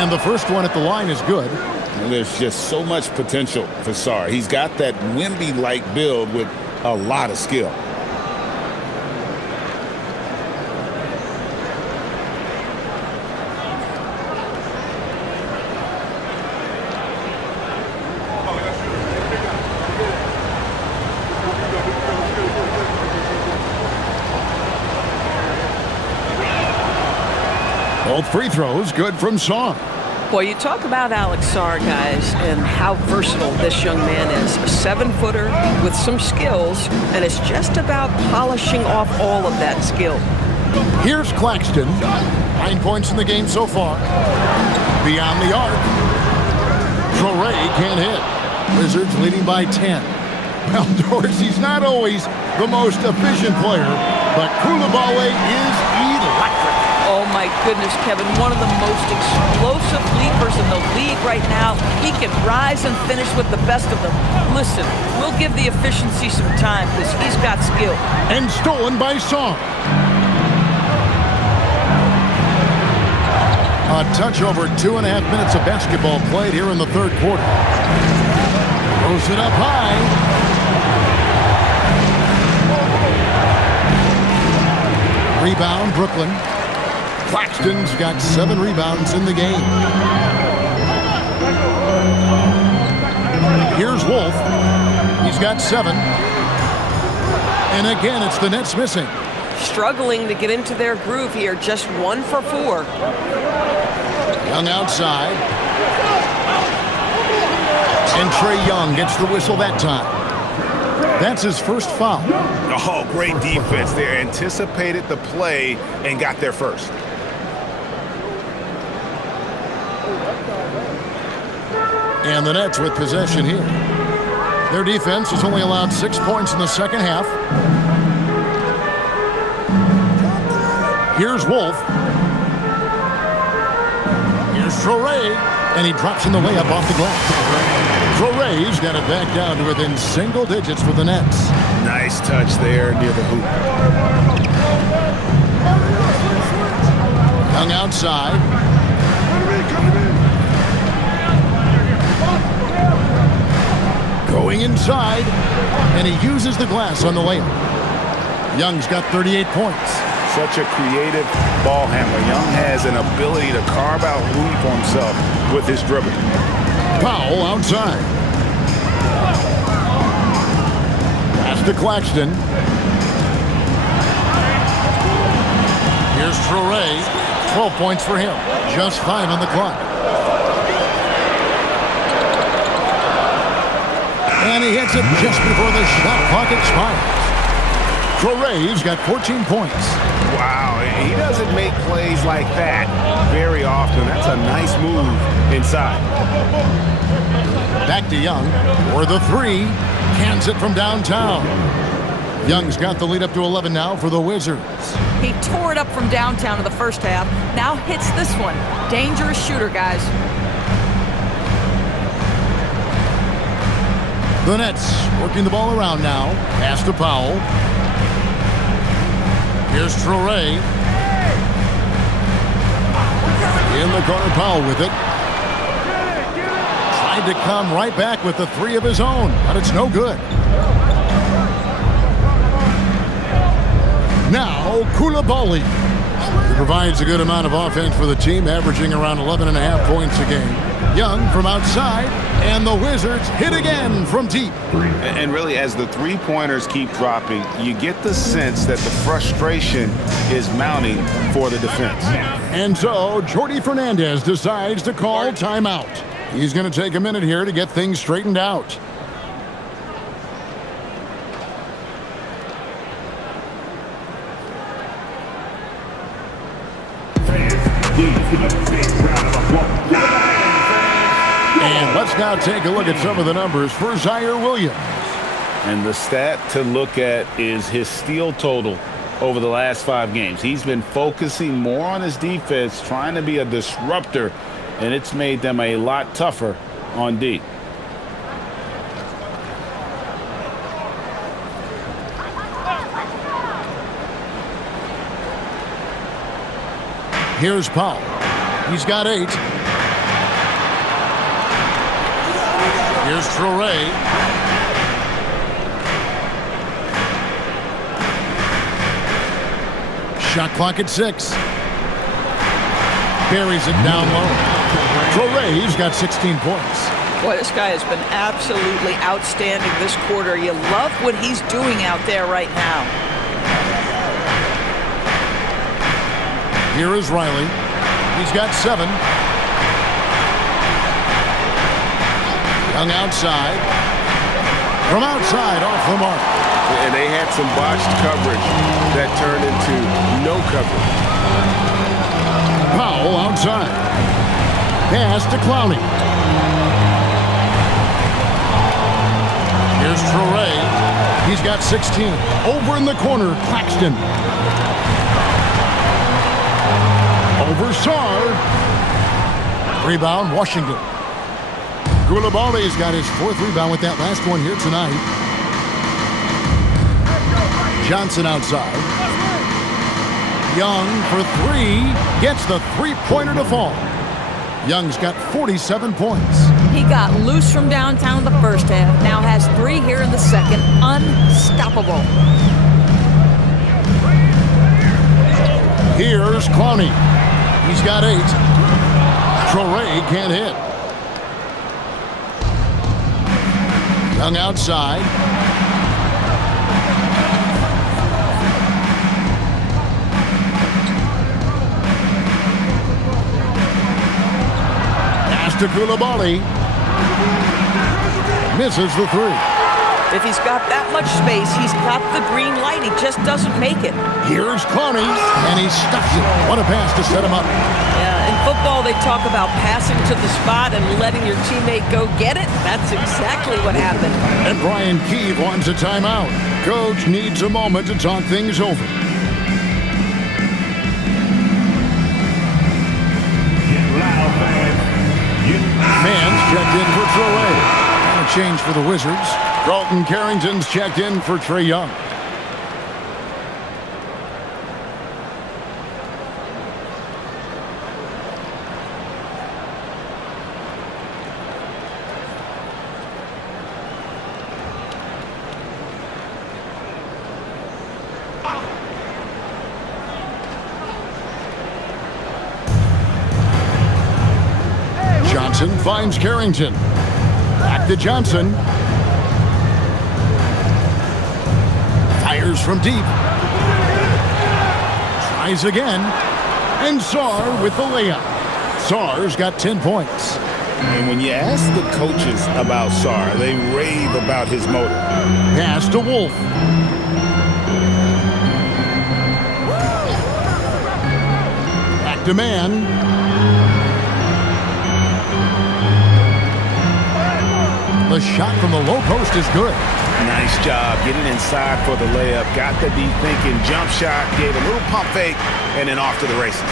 And the first one at the line is good. And there's just so much potential for Sarr. He's got that Wemby-like build with a lot of skill. Both free throws good from Sarr. Boy, you talk about Alex Sarr, guys, and how versatile this young man is. A 7-footer with some skills, and it's just about polishing off all of that skill. Here's Claxton. 9 points in the game so far. Beyond the arc. Traore can't hit. Wizards leading by 10. Well, Dorsey's not always the most efficient player, but Koulibaly is electric. Oh, my goodness, Kevin, one of the most explosive leapers in the league right now. He can rise and finish with the best of them. Listen, we'll give the efficiency some time because he's got skill. And stolen by Sarr. A touch over 2.5 minutes of basketball played here in the third quarter. Throws it up high. Rebound, Brooklyn. Claxton's got 7 rebounds in the game. Here's Wolf. He's got 7. And again, it's the Nets missing. Struggling to get into their groove here. Just 1 for 4. Young outside. And Trae Young gets the whistle that time. That's his first foul. Oh, great defense there. Anticipated the play and got there first. And the Nets with possession here. Their defense has only allowed 6 points in the second half. Here's Wolf. Here's Traore. And he drops in the layup off the glass. Traore's got it back down to within single digits for the Nets. Nice touch there near the hoop. Young outside. Going inside, and he uses the glass on the layup. Young's got 38 points. Such a creative ball handler. Young has an ability to carve out room for himself with his dribble. Powell outside. Pass to Claxton. Here's Traore. 12 points for him. Just 5 on the clock. And he hits it just before the shot clock expires. Traore's got 14 points. Wow, he doesn't make plays like that very often. That's a nice move inside. Back to Young for the three. Cans it from downtown. Young's got the lead up to 11 now for the Wizards. He tore it up from downtown in the first half. Now hits this one. Dangerous shooter, guys. The Nets working the ball around now. Pass to Powell. Here's Traore. In the corner, Powell with it. Tried to come right back with the three of his own, but it's no good. Now, Koulibaly. He provides a good amount of offense for the team, averaging around 11.5 points a game. Young from outside, and the Wizards hit again from deep. And really, as the three-pointers keep dropping, you get the sense that the frustration is mounting for the defense. And so, Jordi Fernandez decides to call timeout. He's going to take a minute here to get things straightened out. And let's now take a look at some of the numbers for Zaire Williams. And the stat to look at is his steal total over the last 5 games. He's been focusing more on his defense, trying to be a disruptor, and it's made them a lot tougher on D. Here's Powell. He's got 8. Here's Traore. Shot clock at 6. Buries it down low. Traore's got 16 points. Boy, this guy has been absolutely outstanding this quarter. You love what he's doing out there right now. Here is Riley. He's got 7. Young outside. From outside, off the mark. And they had some botched coverage that turned into no coverage. Powell outside. Pass to Clowney. Here's Traore. He's got 16. Over in the corner, Claxton. Over Sarr. Rebound, Washington. Koulibaly's got his 4th rebound with that last one here tonight. Johnson outside. Young for 3. Gets the three-pointer to fall. Young's got 47 points. He got loose from downtown in the first half. Now has 3 here in the second. Unstoppable. Here's Clowney. He's got 8. Traore can't hit. Young outside. Pass to Koulibaly. Misses the 3. If he's got that much space, he's got the green light. He just doesn't make it. Here's Clowney, and he stuffs it. What a pass to set him up. Yeah, in football, they talk about passing to the spot and letting your teammate go get it. That's exactly what happened. And Brian Keefe wants a timeout. Coach needs a moment to talk things over. Get loud, fans. You checked in for Trae. And a change for the Wizards. Dalton Carrington's checked in for Trae Young. Johnson finds Carrington. Back to Johnson. Fires from deep. Tries again. And Sarr with the layup. Sarr's got 10 points. And when you ask the coaches about Sarr, they rave about his motor. Pass to Wolf. Back to Man. The shot from the low post is good. Nice job getting inside for the layup. Got the deep thinking jump shot, gave a little pump fake, and then off to the races.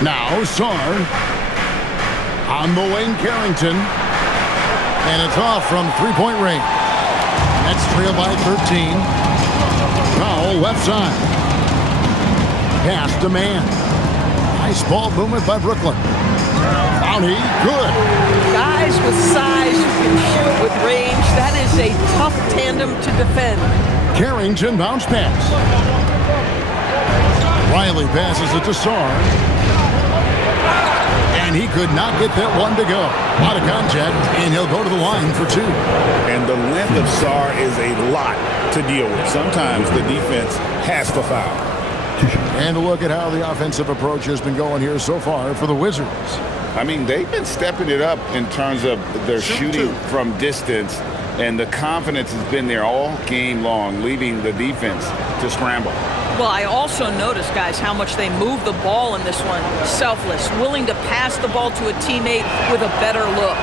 Now Sarr on the wing, Carrington. And it's off from three-point range. Nets trail by 13. Foul left side. Pass to Man. Nice ball movement by Brooklyn. Bounty, good. Guys with size who can shoot with range, that is a tough tandem to defend. Carrington bounce pass. Riley passes it to Sarr. And he could not get that one to go. Out of contact, and he'll go to the line for two. And the length of Sarr is a lot to deal with. Sometimes the defense has to foul. And a look at how the offensive approach has been going here so far for the Wizards. I mean, they've been stepping it up in terms of their shooting from distance, and the confidence has been there all game long, leaving the defense to scramble. Well, I also noticed, guys, how much they move the ball in this one. Selfless, willing to pass the ball to a teammate with a better look.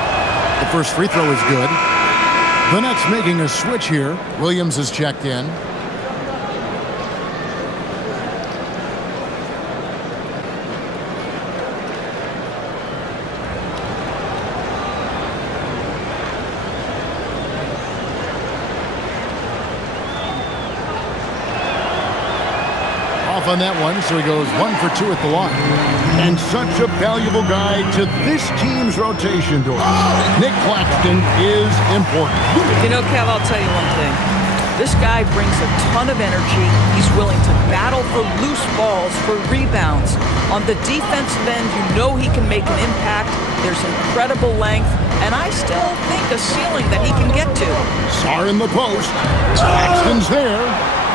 The first free throw is good. The Nets making a switch here. Williams is checked in. On that one, so he goes 1 for 2 at the line. And such a valuable guy to this team's rotation door. Nick Claxton is important. You know, Kev, I'll tell you one thing. This guy brings a ton of energy. He's willing to battle for loose balls, for rebounds. On the defensive end, you know he can make an impact. There's incredible length, and I still think a ceiling that he can get to. Sarr in the post. Claxton's there.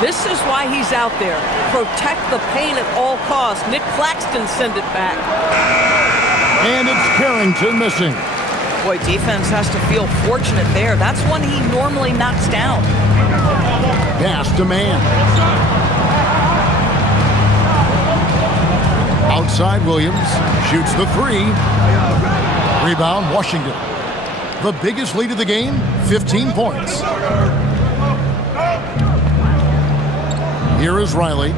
This is why he's out there. Protect the paint at all costs. Nick Claxton send it back. And it's Carrington missing. Boy, defense has to feel fortunate there. That's one he normally knocks down. Pass to Man. Outside Williams. Shoots the three. Rebound Washington. The biggest lead of the game, 15 points. Here is Riley.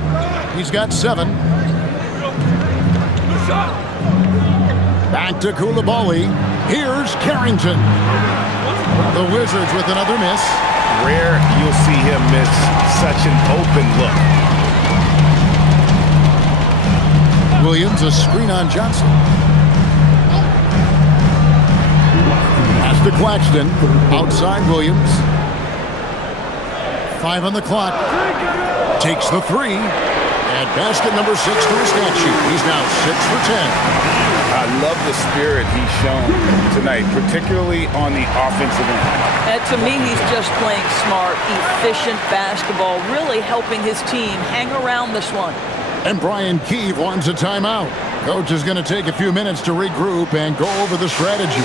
He's got 7. Back to Koulibaly. Here's Carrington. The Wizards with another miss. Rare you'll see him miss such an open look. Williams, a screen on Johnson. Pass to Claxton. Outside Williams. 5 on the clock. Takes the 3. And basket number 6 to his stat sheet. He's now 6 for 10. I love the spirit he's shown tonight, particularly on the offensive end. And to me, he's just playing smart, efficient basketball, really helping his team hang around this one. And Brian Keefe wants a timeout. Coach is going to take a few minutes to regroup and go over the strategy.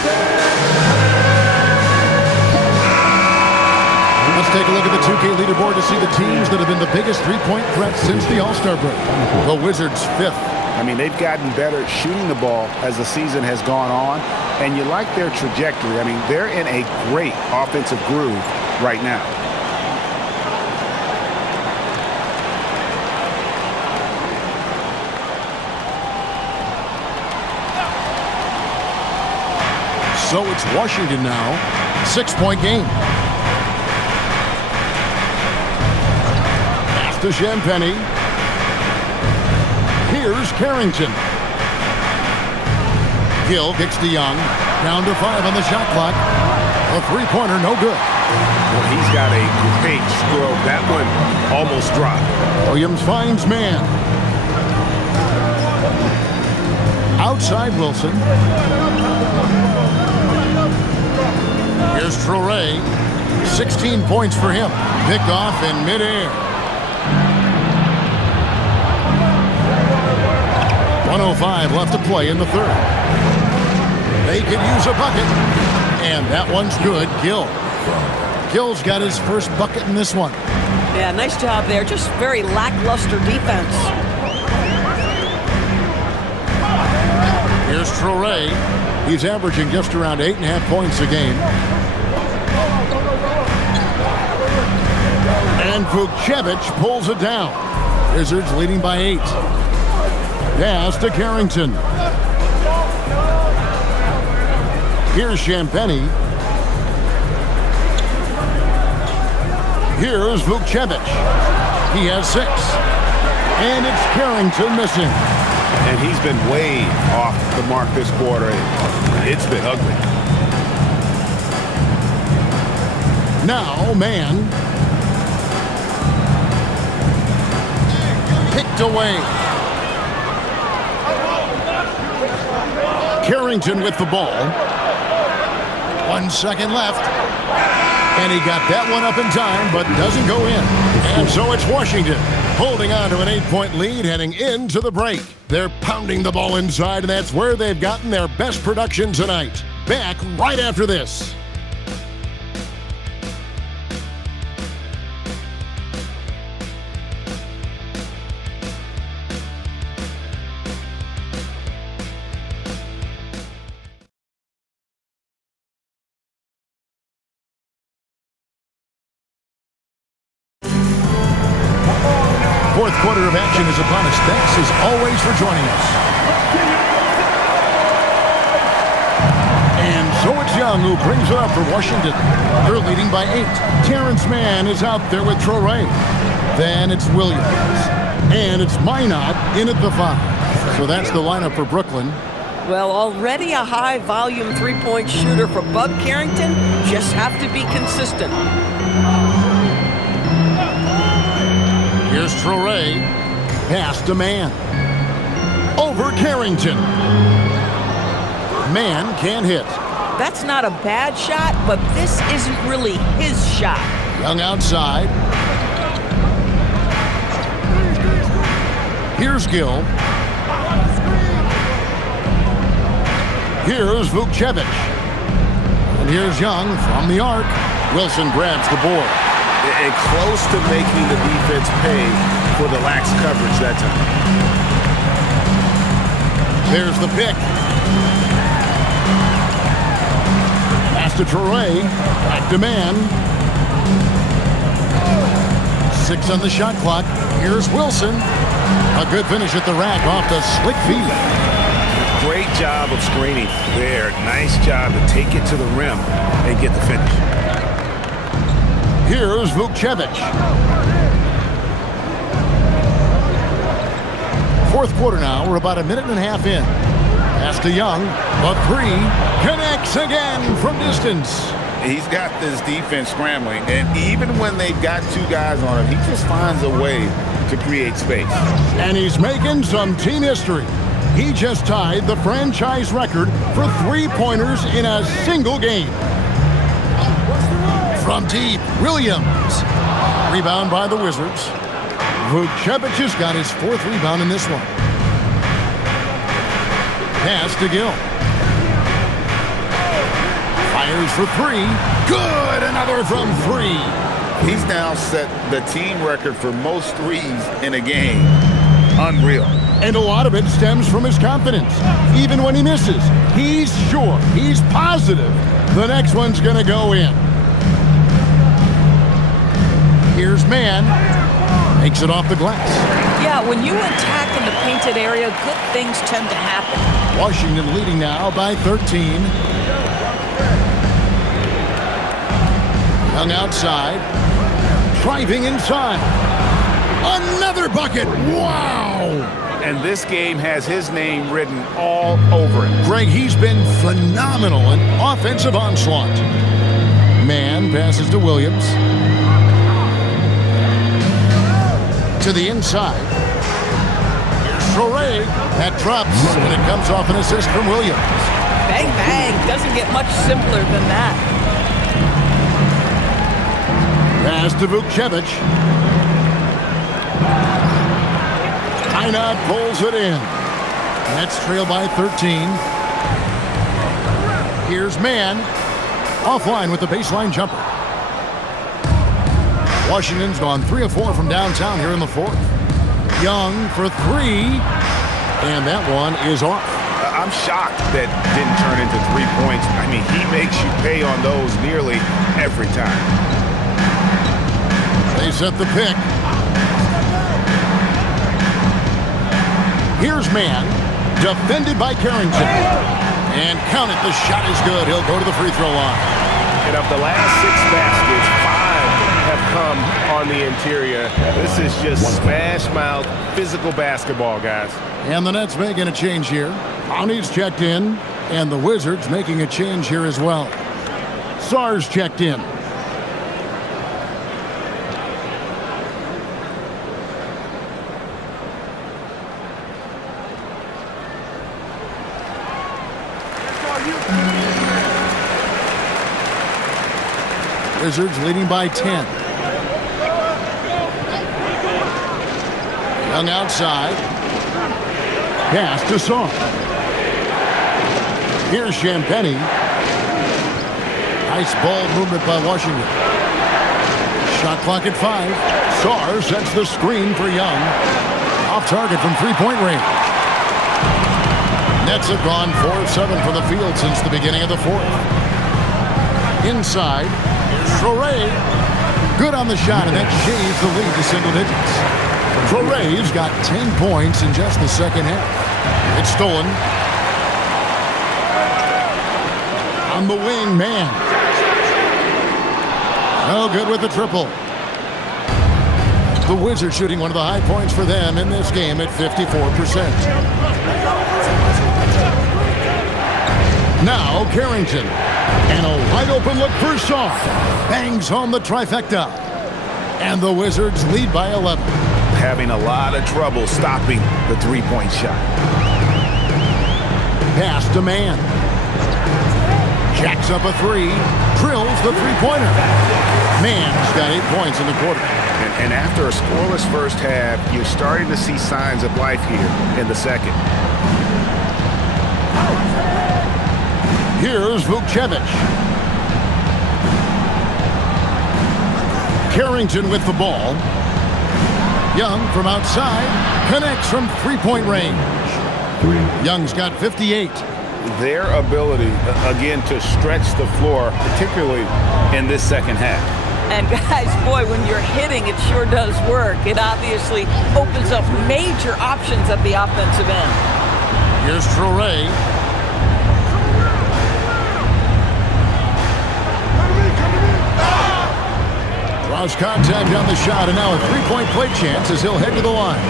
Let's take a look at the 2K leaderboard to see the teams that have been the biggest three-point threats since the All-Star break. The Wizards 5th. I mean, they've gotten better shooting the ball as the season has gone on, and you like their trajectory. I mean, they're in a great offensive groove right now. so it's Washington now. 6-point game. Pass to Champagnie. Here's Carrington. Gill kicks to Young. Down to 5 on the shot clock. A three-pointer, no good. Well, he's got a great stroke. That one almost dropped. Williams finds man. Outside Wilson. Here's Traoré. 16 points for him. Picked off in midair. 1:05 left to play in the third. They could use a bucket. And that one's good. Gill's got his first bucket in this one. Yeah, nice job there. Just very lackluster defense. Here's Traoré. He's averaging just around 8.5 points a game. And Vukcevic pulls it down. Wizards leading by 8. Pass to Carrington. Here's Champagnie. Here's Vukcevic. He has 6. And it's Carrington missing. And he's been way off the mark this quarter. It's been ugly. Now, man. Picked away. Carrington with the ball. 1 second left. And he got that one up in time, but doesn't go in. And so it's Washington holding on to an 8-point lead heading into the break. They're pounding the ball inside, and that's where they've gotten their best production tonight. Back right after this. Fourth quarter of action is upon us. Thanks as always for joining us. And so it's Young who brings it up for Washington. They're leading by 8. Terrence Mann is out there with Traoré. Then it's Williams. And it's Minot in at the 5. So that's the lineup for Brooklyn. Well, already a high-volume three-point shooter for Bud Carrington. Just have to be consistent. Here's Traoré. Pass to Mann. Over Carrington. Mann can't hit. That's not a bad shot, but this isn't really his shot. Young outside. Here's Gill. Here's Vukcevic. And here's Young from the arc. Wilson grabs the board. And close to making the defense pay for the lax coverage that time. There's the pick. Pass to Traoré. Back to Mann. 6 on the shot clock. Here's Wilson. A good finish at the rack off the slick feed. Great job of screening there. Nice job to take it to the rim and get the finish. Here's Vukcevic. Fourth quarter now. We're about a minute and a half in. Pass to Young. A 3. Connects again from distance. He's got this defense scrambling, and even when they've got 2 guys on him, he just finds a way to create space. And he's making some team history. He just tied the franchise record for three-pointers in a single game. From deep, Williams. Rebound by the Wizards. Vukcevic has got his 4th rebound in this one. Pass to Gill. Fires for 3. Good! Another from 3. He's now set the team record for most threes in a game. Unreal. And a lot of it stems from his confidence. Even when he misses, he's sure, he's positive the next one's going to go in. Here's Mann. Makes it off the glass. Yeah, when you attack in the painted area, good things tend to happen. Washington leading now by 13. Young outside. Driving inside. Another bucket. Wow. And this game has his name written all over it. Greg, he's been phenomenal in offensive onslaught. Man passes to Williams. To the inside. Here's Torrey. That drops, and it comes off an assist from Williams. Bang, bang. Doesn't get much simpler than that. Pass to Vukcevic. Einat pulls it in. Nets trail by 13. Here's Mann. Offline with the baseline jumper. Washington's gone 3 of 4 from downtown here in the fourth. Young for 3. And that one is off. I'm shocked that didn't turn into 3 points. I mean, he makes you pay on those nearly every time. They set the pick. Here's Mann, defended by Carrington. And count it, the shot is good. He'll go to the free throw line. And of the last 6 baskets, 5 have come on the interior. This is just smash mouth, physical basketball, guys. And the Nets making a change here. Brownie's checked in, and the Wizards making a change here as well. Sar's checked in. Wizards leading by 10. Young outside. Pass to Sar. Here's Champagnie. Nice ball movement by Washington. Shot clock at 5. Sar sets the screen for Young. Off target from three-point range. Nets have gone 4 of 7 from the field since the beginning of the fourth. Inside. Torrey, good on the shot, and that shaves the lead to single digits. Torrey's got 10 points in just the second half. It's stolen. On the wing, man. No good with the triple. The Wizards shooting one of the high points for them in this game at 54%. Now Carrington. And a wide-open look for Shaw. Bangs home the trifecta. And the Wizards lead by 11. Having a lot of trouble stopping the three-point shot. Pass to Mann. Jacks up a 3. Drills the three-pointer. Mann's got 8 points in the quarter. And after a scoreless first half, you're starting to see signs of life here in the second. Here's Vukcevic. Carrington with the ball. Young from outside connects from three-point range. Young's got 58. Their ability, again, to stretch the floor, particularly in this second half. And guys, boy, when you're hitting, it sure does work. It obviously opens up major options at the offensive end. Here's Torrey. Draws contact on the shot, and now a three-point play chance as he'll head to the line.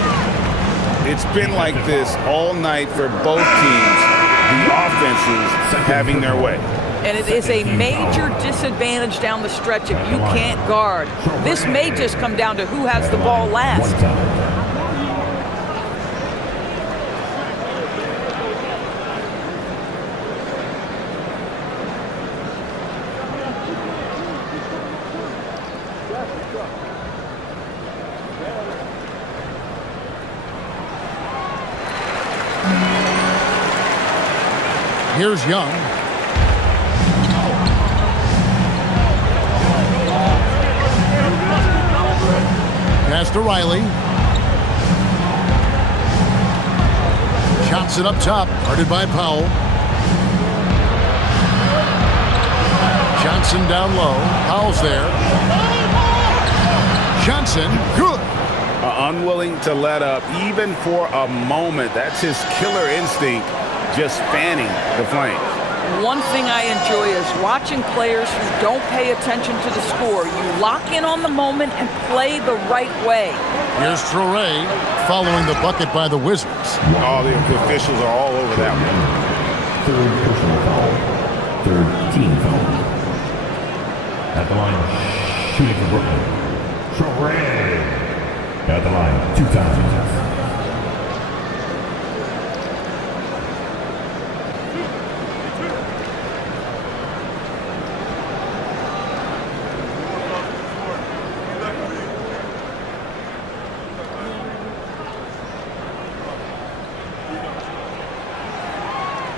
It's been like this all night for both teams, the offenses having their way. And it is a major disadvantage down the stretch if you can't guard. This may just come down to who has the ball last. Here's Young. Pass to Riley. Shots it up top, guarded by Powell. Johnson down low. Powell's there. Johnson, good. Unwilling to let up, even for a moment. That's his killer instinct, just fanning the flame. One thing I enjoy is watching players who don't pay attention to the score. You lock in on the moment and play the right way. Here's Traoré following the bucket by the Wizards. All the officials are all over that one. Third personal foul. Third team foul. At the line, shooting for Brooklyn. Traoré. At the line, 2 times.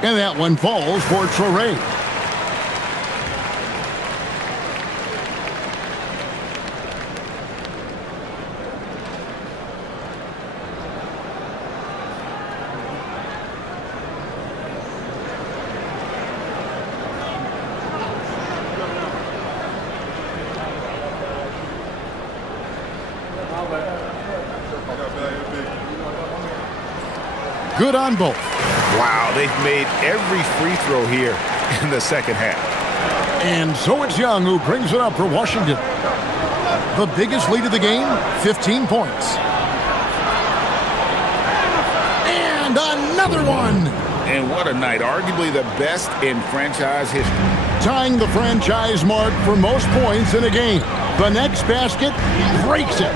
And that one falls for Traoré. Good on both. Wow, they've made every free throw here in the second half. And so it's Young who brings it up for Washington. The biggest lead of the game, 15 points. And another one. And what a night. Arguably the best in franchise history. Tying the franchise mark for most points in a game. The next basket breaks it.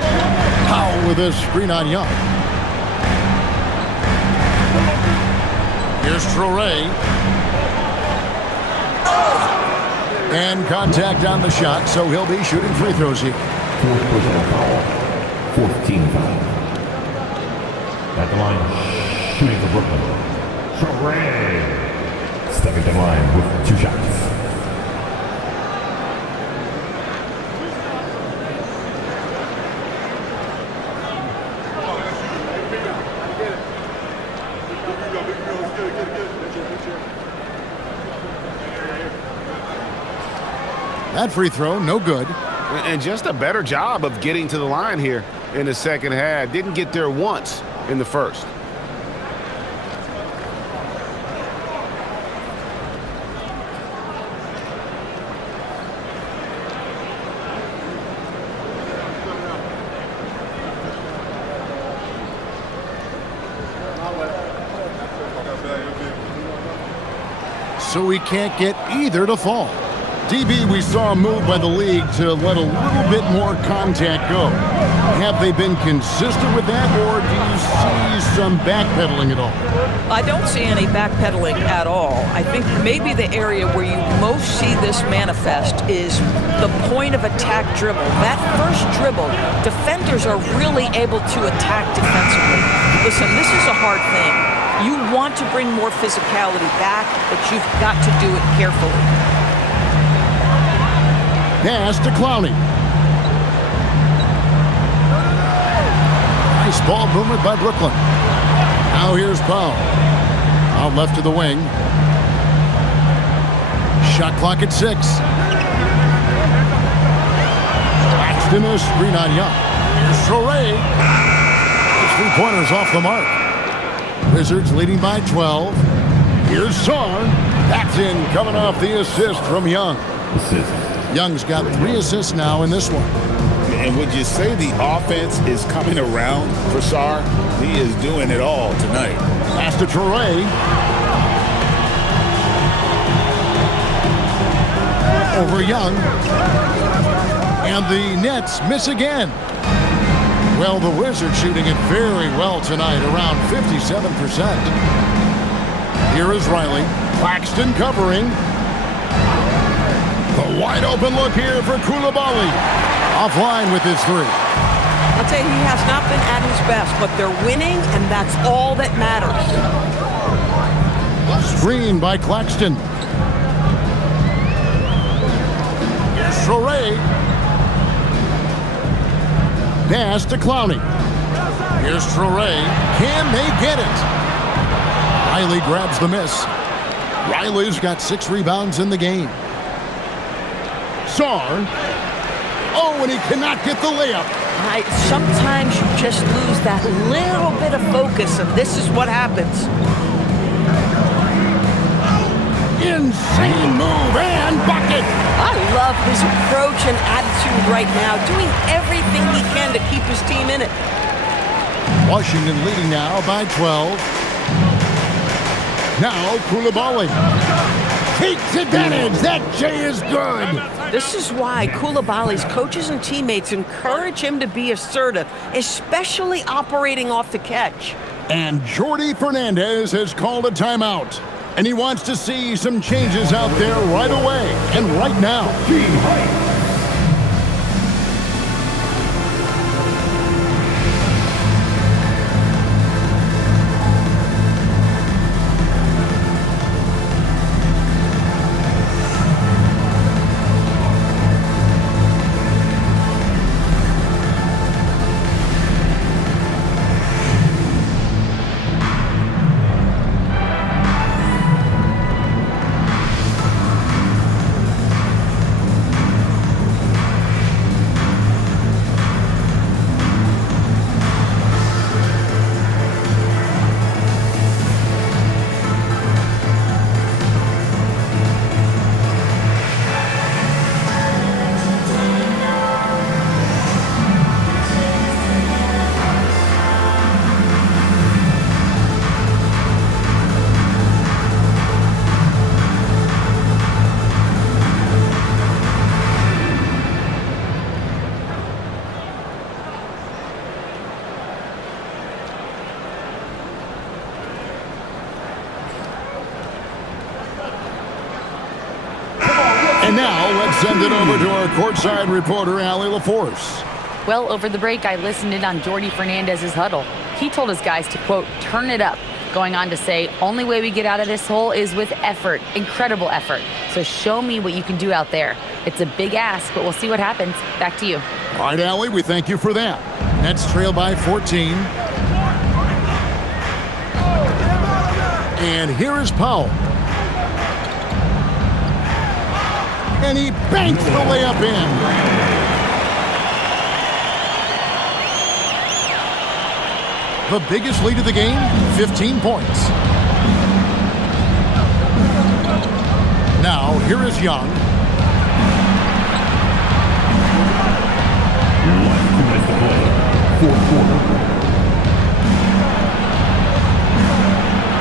Powell with a screen on Young. Here's Traoré. And contact on the shot, so he'll be shooting free throws here. Fourth personal foul. Fourth team foul. At the line, shooting for Brooklyn. Traoré. Stepping to the line with 2 shots. That free throw, no good. And just a better job of getting to the line here in the second half. Didn't get there once in the first. So he can't get either to fall. DB, we saw a move by the league to let a little bit more contact go. Have they been consistent with that, or do you see some backpedaling at all? I don't see any backpedaling at all. I think maybe the area where you most see this manifest is the point of attack dribble. That first dribble, defenders are really able to attack defensively. Listen, this is a hard thing. You want to bring more physicality back, but you've got to do it carefully. Pass to Clowney. Nice ball movement by Brooklyn. Now here's Powell. Out left to the wing. Shot clock at 6. Claxton a screen on Young. Here's Traoré. His 3-pointers off the mark. Wizards leading by 12. Here's Sarr. That's in, coming off the assist from Young. Young's got 3 assists now in this one. And would you say the offense is coming around for Sarr? He is doing it all tonight. Pass to Traoré. Over Young. And the Nets miss again. Well, the Wizards shooting it very well tonight, around 57%. Here is Riley. Claxton covering. The wide open look here for Koulibaly. Offline with his 3. I'll tell you, he has not been at his best, but they're winning, and that's all that matters. Screen by Claxton. Here's Traoré. Pass to Clowney. Here's Traoré. Can they get it? Riley grabs the miss. Riley's got 6 rebounds in the game. Sarr. Oh, and he cannot get the layup. Sometimes you just lose that little bit of focus, and this is what happens. Insane move and bucket. I love his approach and attitude right now, doing everything he can to keep his team in it. Washington leading now by 12. Now Koulibaly takes advantage. That J is good. This is why Koulibaly's coaches and teammates encourage him to be assertive, especially operating off the catch. And Jordi Fernandez has called a timeout. And he wants to see some changes out there right away and right now. And now let's send it over to our courtside reporter, Allie LaForce. Well, over the break, I listened in on Jordi Fernandez's huddle. He told his guys to, quote, turn it up, going on to say, only way we get out of this hole is with effort, incredible effort. So show me what you can do out there. It's a big ask, but we'll see what happens. Back to you. All right, Allie, we thank you for that. Nets trail by 14. And here is Powell. And he banks the layup in. The biggest lead of the game, 15 points. Now, here is Young.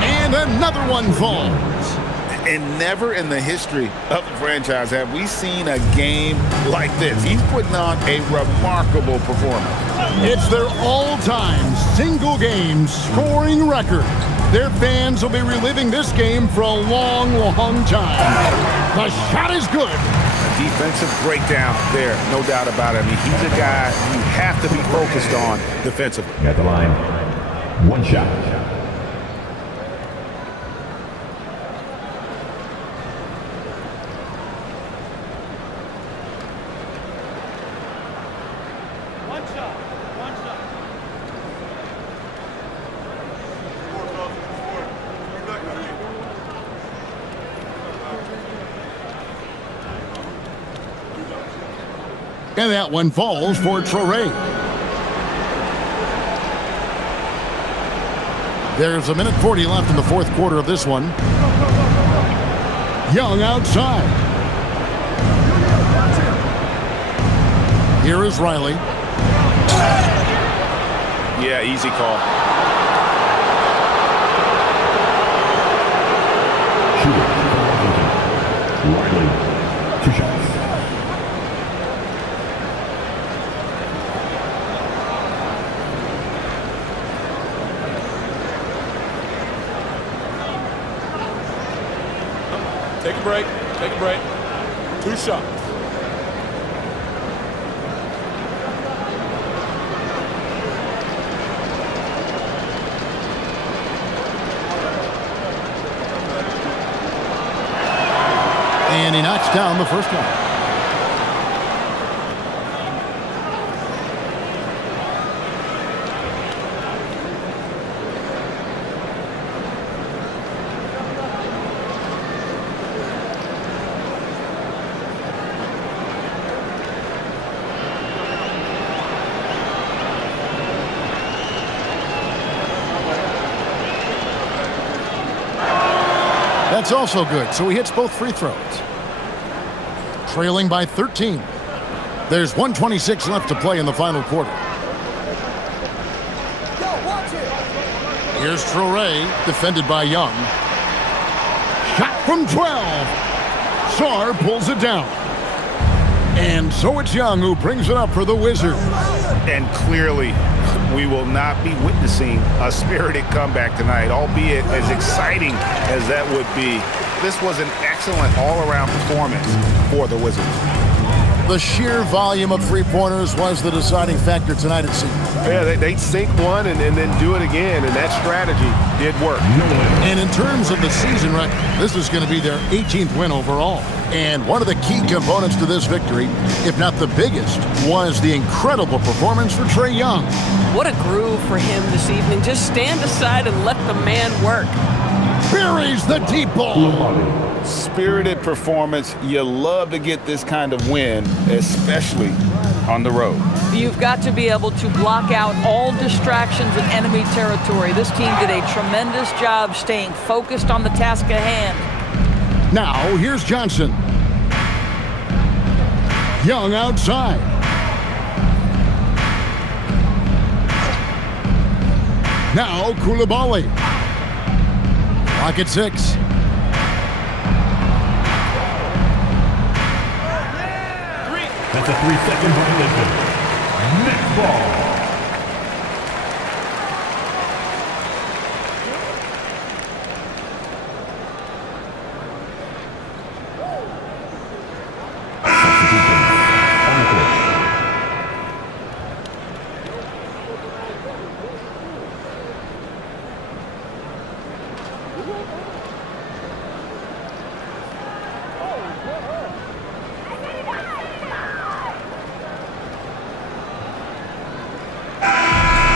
And another one falls. And never in the history of the franchise have we seen a game like this. He's putting on a remarkable performance. It's their all-time single-game scoring record. Their fans will be reliving this game for a long, long time. The shot is good. A defensive breakdown there, no doubt about it. I mean, he's a guy you have to be focused on defensively. At the line, one shot. And that one falls for Traore. There's a minute 40 left in the fourth quarter of this one. Young outside. Here is Riley. Yeah, easy call. Riley, 2 shots. Take a break. Take a break. 2 shots. And he knocks down the first one. That's also good, so he hits both free throws. Trailing by 13. There's 1:26 left to play in the final quarter. Here's Traoré, defended by Young. Shot from 12. Sarr pulls it down. And so it's Young who brings it up for the Wizards. And clearly, we will not be witnessing a spirited comeback tonight, albeit as exciting as that would be. This was an excellent all-around performance for the Wizards. The sheer volume of three-pointers was the deciding factor tonight, it seemed. Yeah, they sink one and then do it again, and that strategy did work. And in terms of the season record, this is going to be their 18th win overall. And one of the key components to this victory, if not the biggest, was the incredible performance for Trae Young. What a groove for him this evening. Just stand aside and let the man work. Buries the deep ball. Spirited performance. You love to get this kind of win, especially on the road. You've got to be able to block out all distractions in enemy territory. This team did a tremendous job staying focused on the task at hand. Now, here's Johnson. Young outside. Now, Koulibaly. Clock at 6. That's a 3-second violation. Next ball.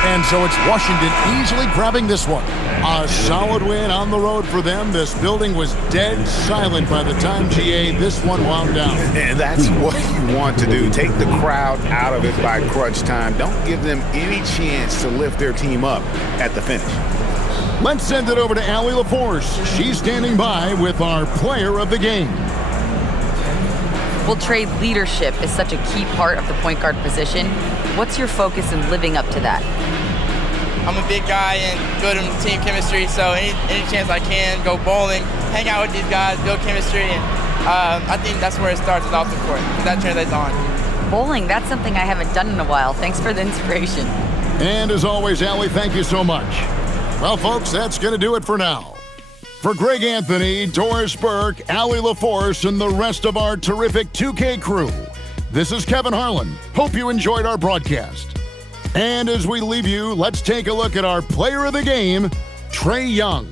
And so it's Washington easily grabbing this one. A solid win on the road for them. This building was dead silent by the time, GA, this one wound down. And that's what you want to do. Take the crowd out of it by crunch time. Don't give them any chance to lift their team up at the finish. Let's send it over to Allie LaForce. She's standing by with our player of the game. Well, Trey, leadership is such a key part of the point guard position. What's your focus in living up to that? I'm a big guy and good in team chemistry, so any chance I can, go bowling, hang out with these guys, build chemistry, and I think that's where it starts is off the court. That translates on. Bowling, that's something I haven't done in a while. Thanks for the inspiration. And as always, Allie, thank you so much. Well, folks, that's going to do it for now. For Greg Anthony, Doris Burke, Allie LaForce, and the rest of our terrific 2K crew, this is Kevin Harlan. Hope you enjoyed our broadcast. And as we leave you, let's take a look at our player of the game, Trae Young.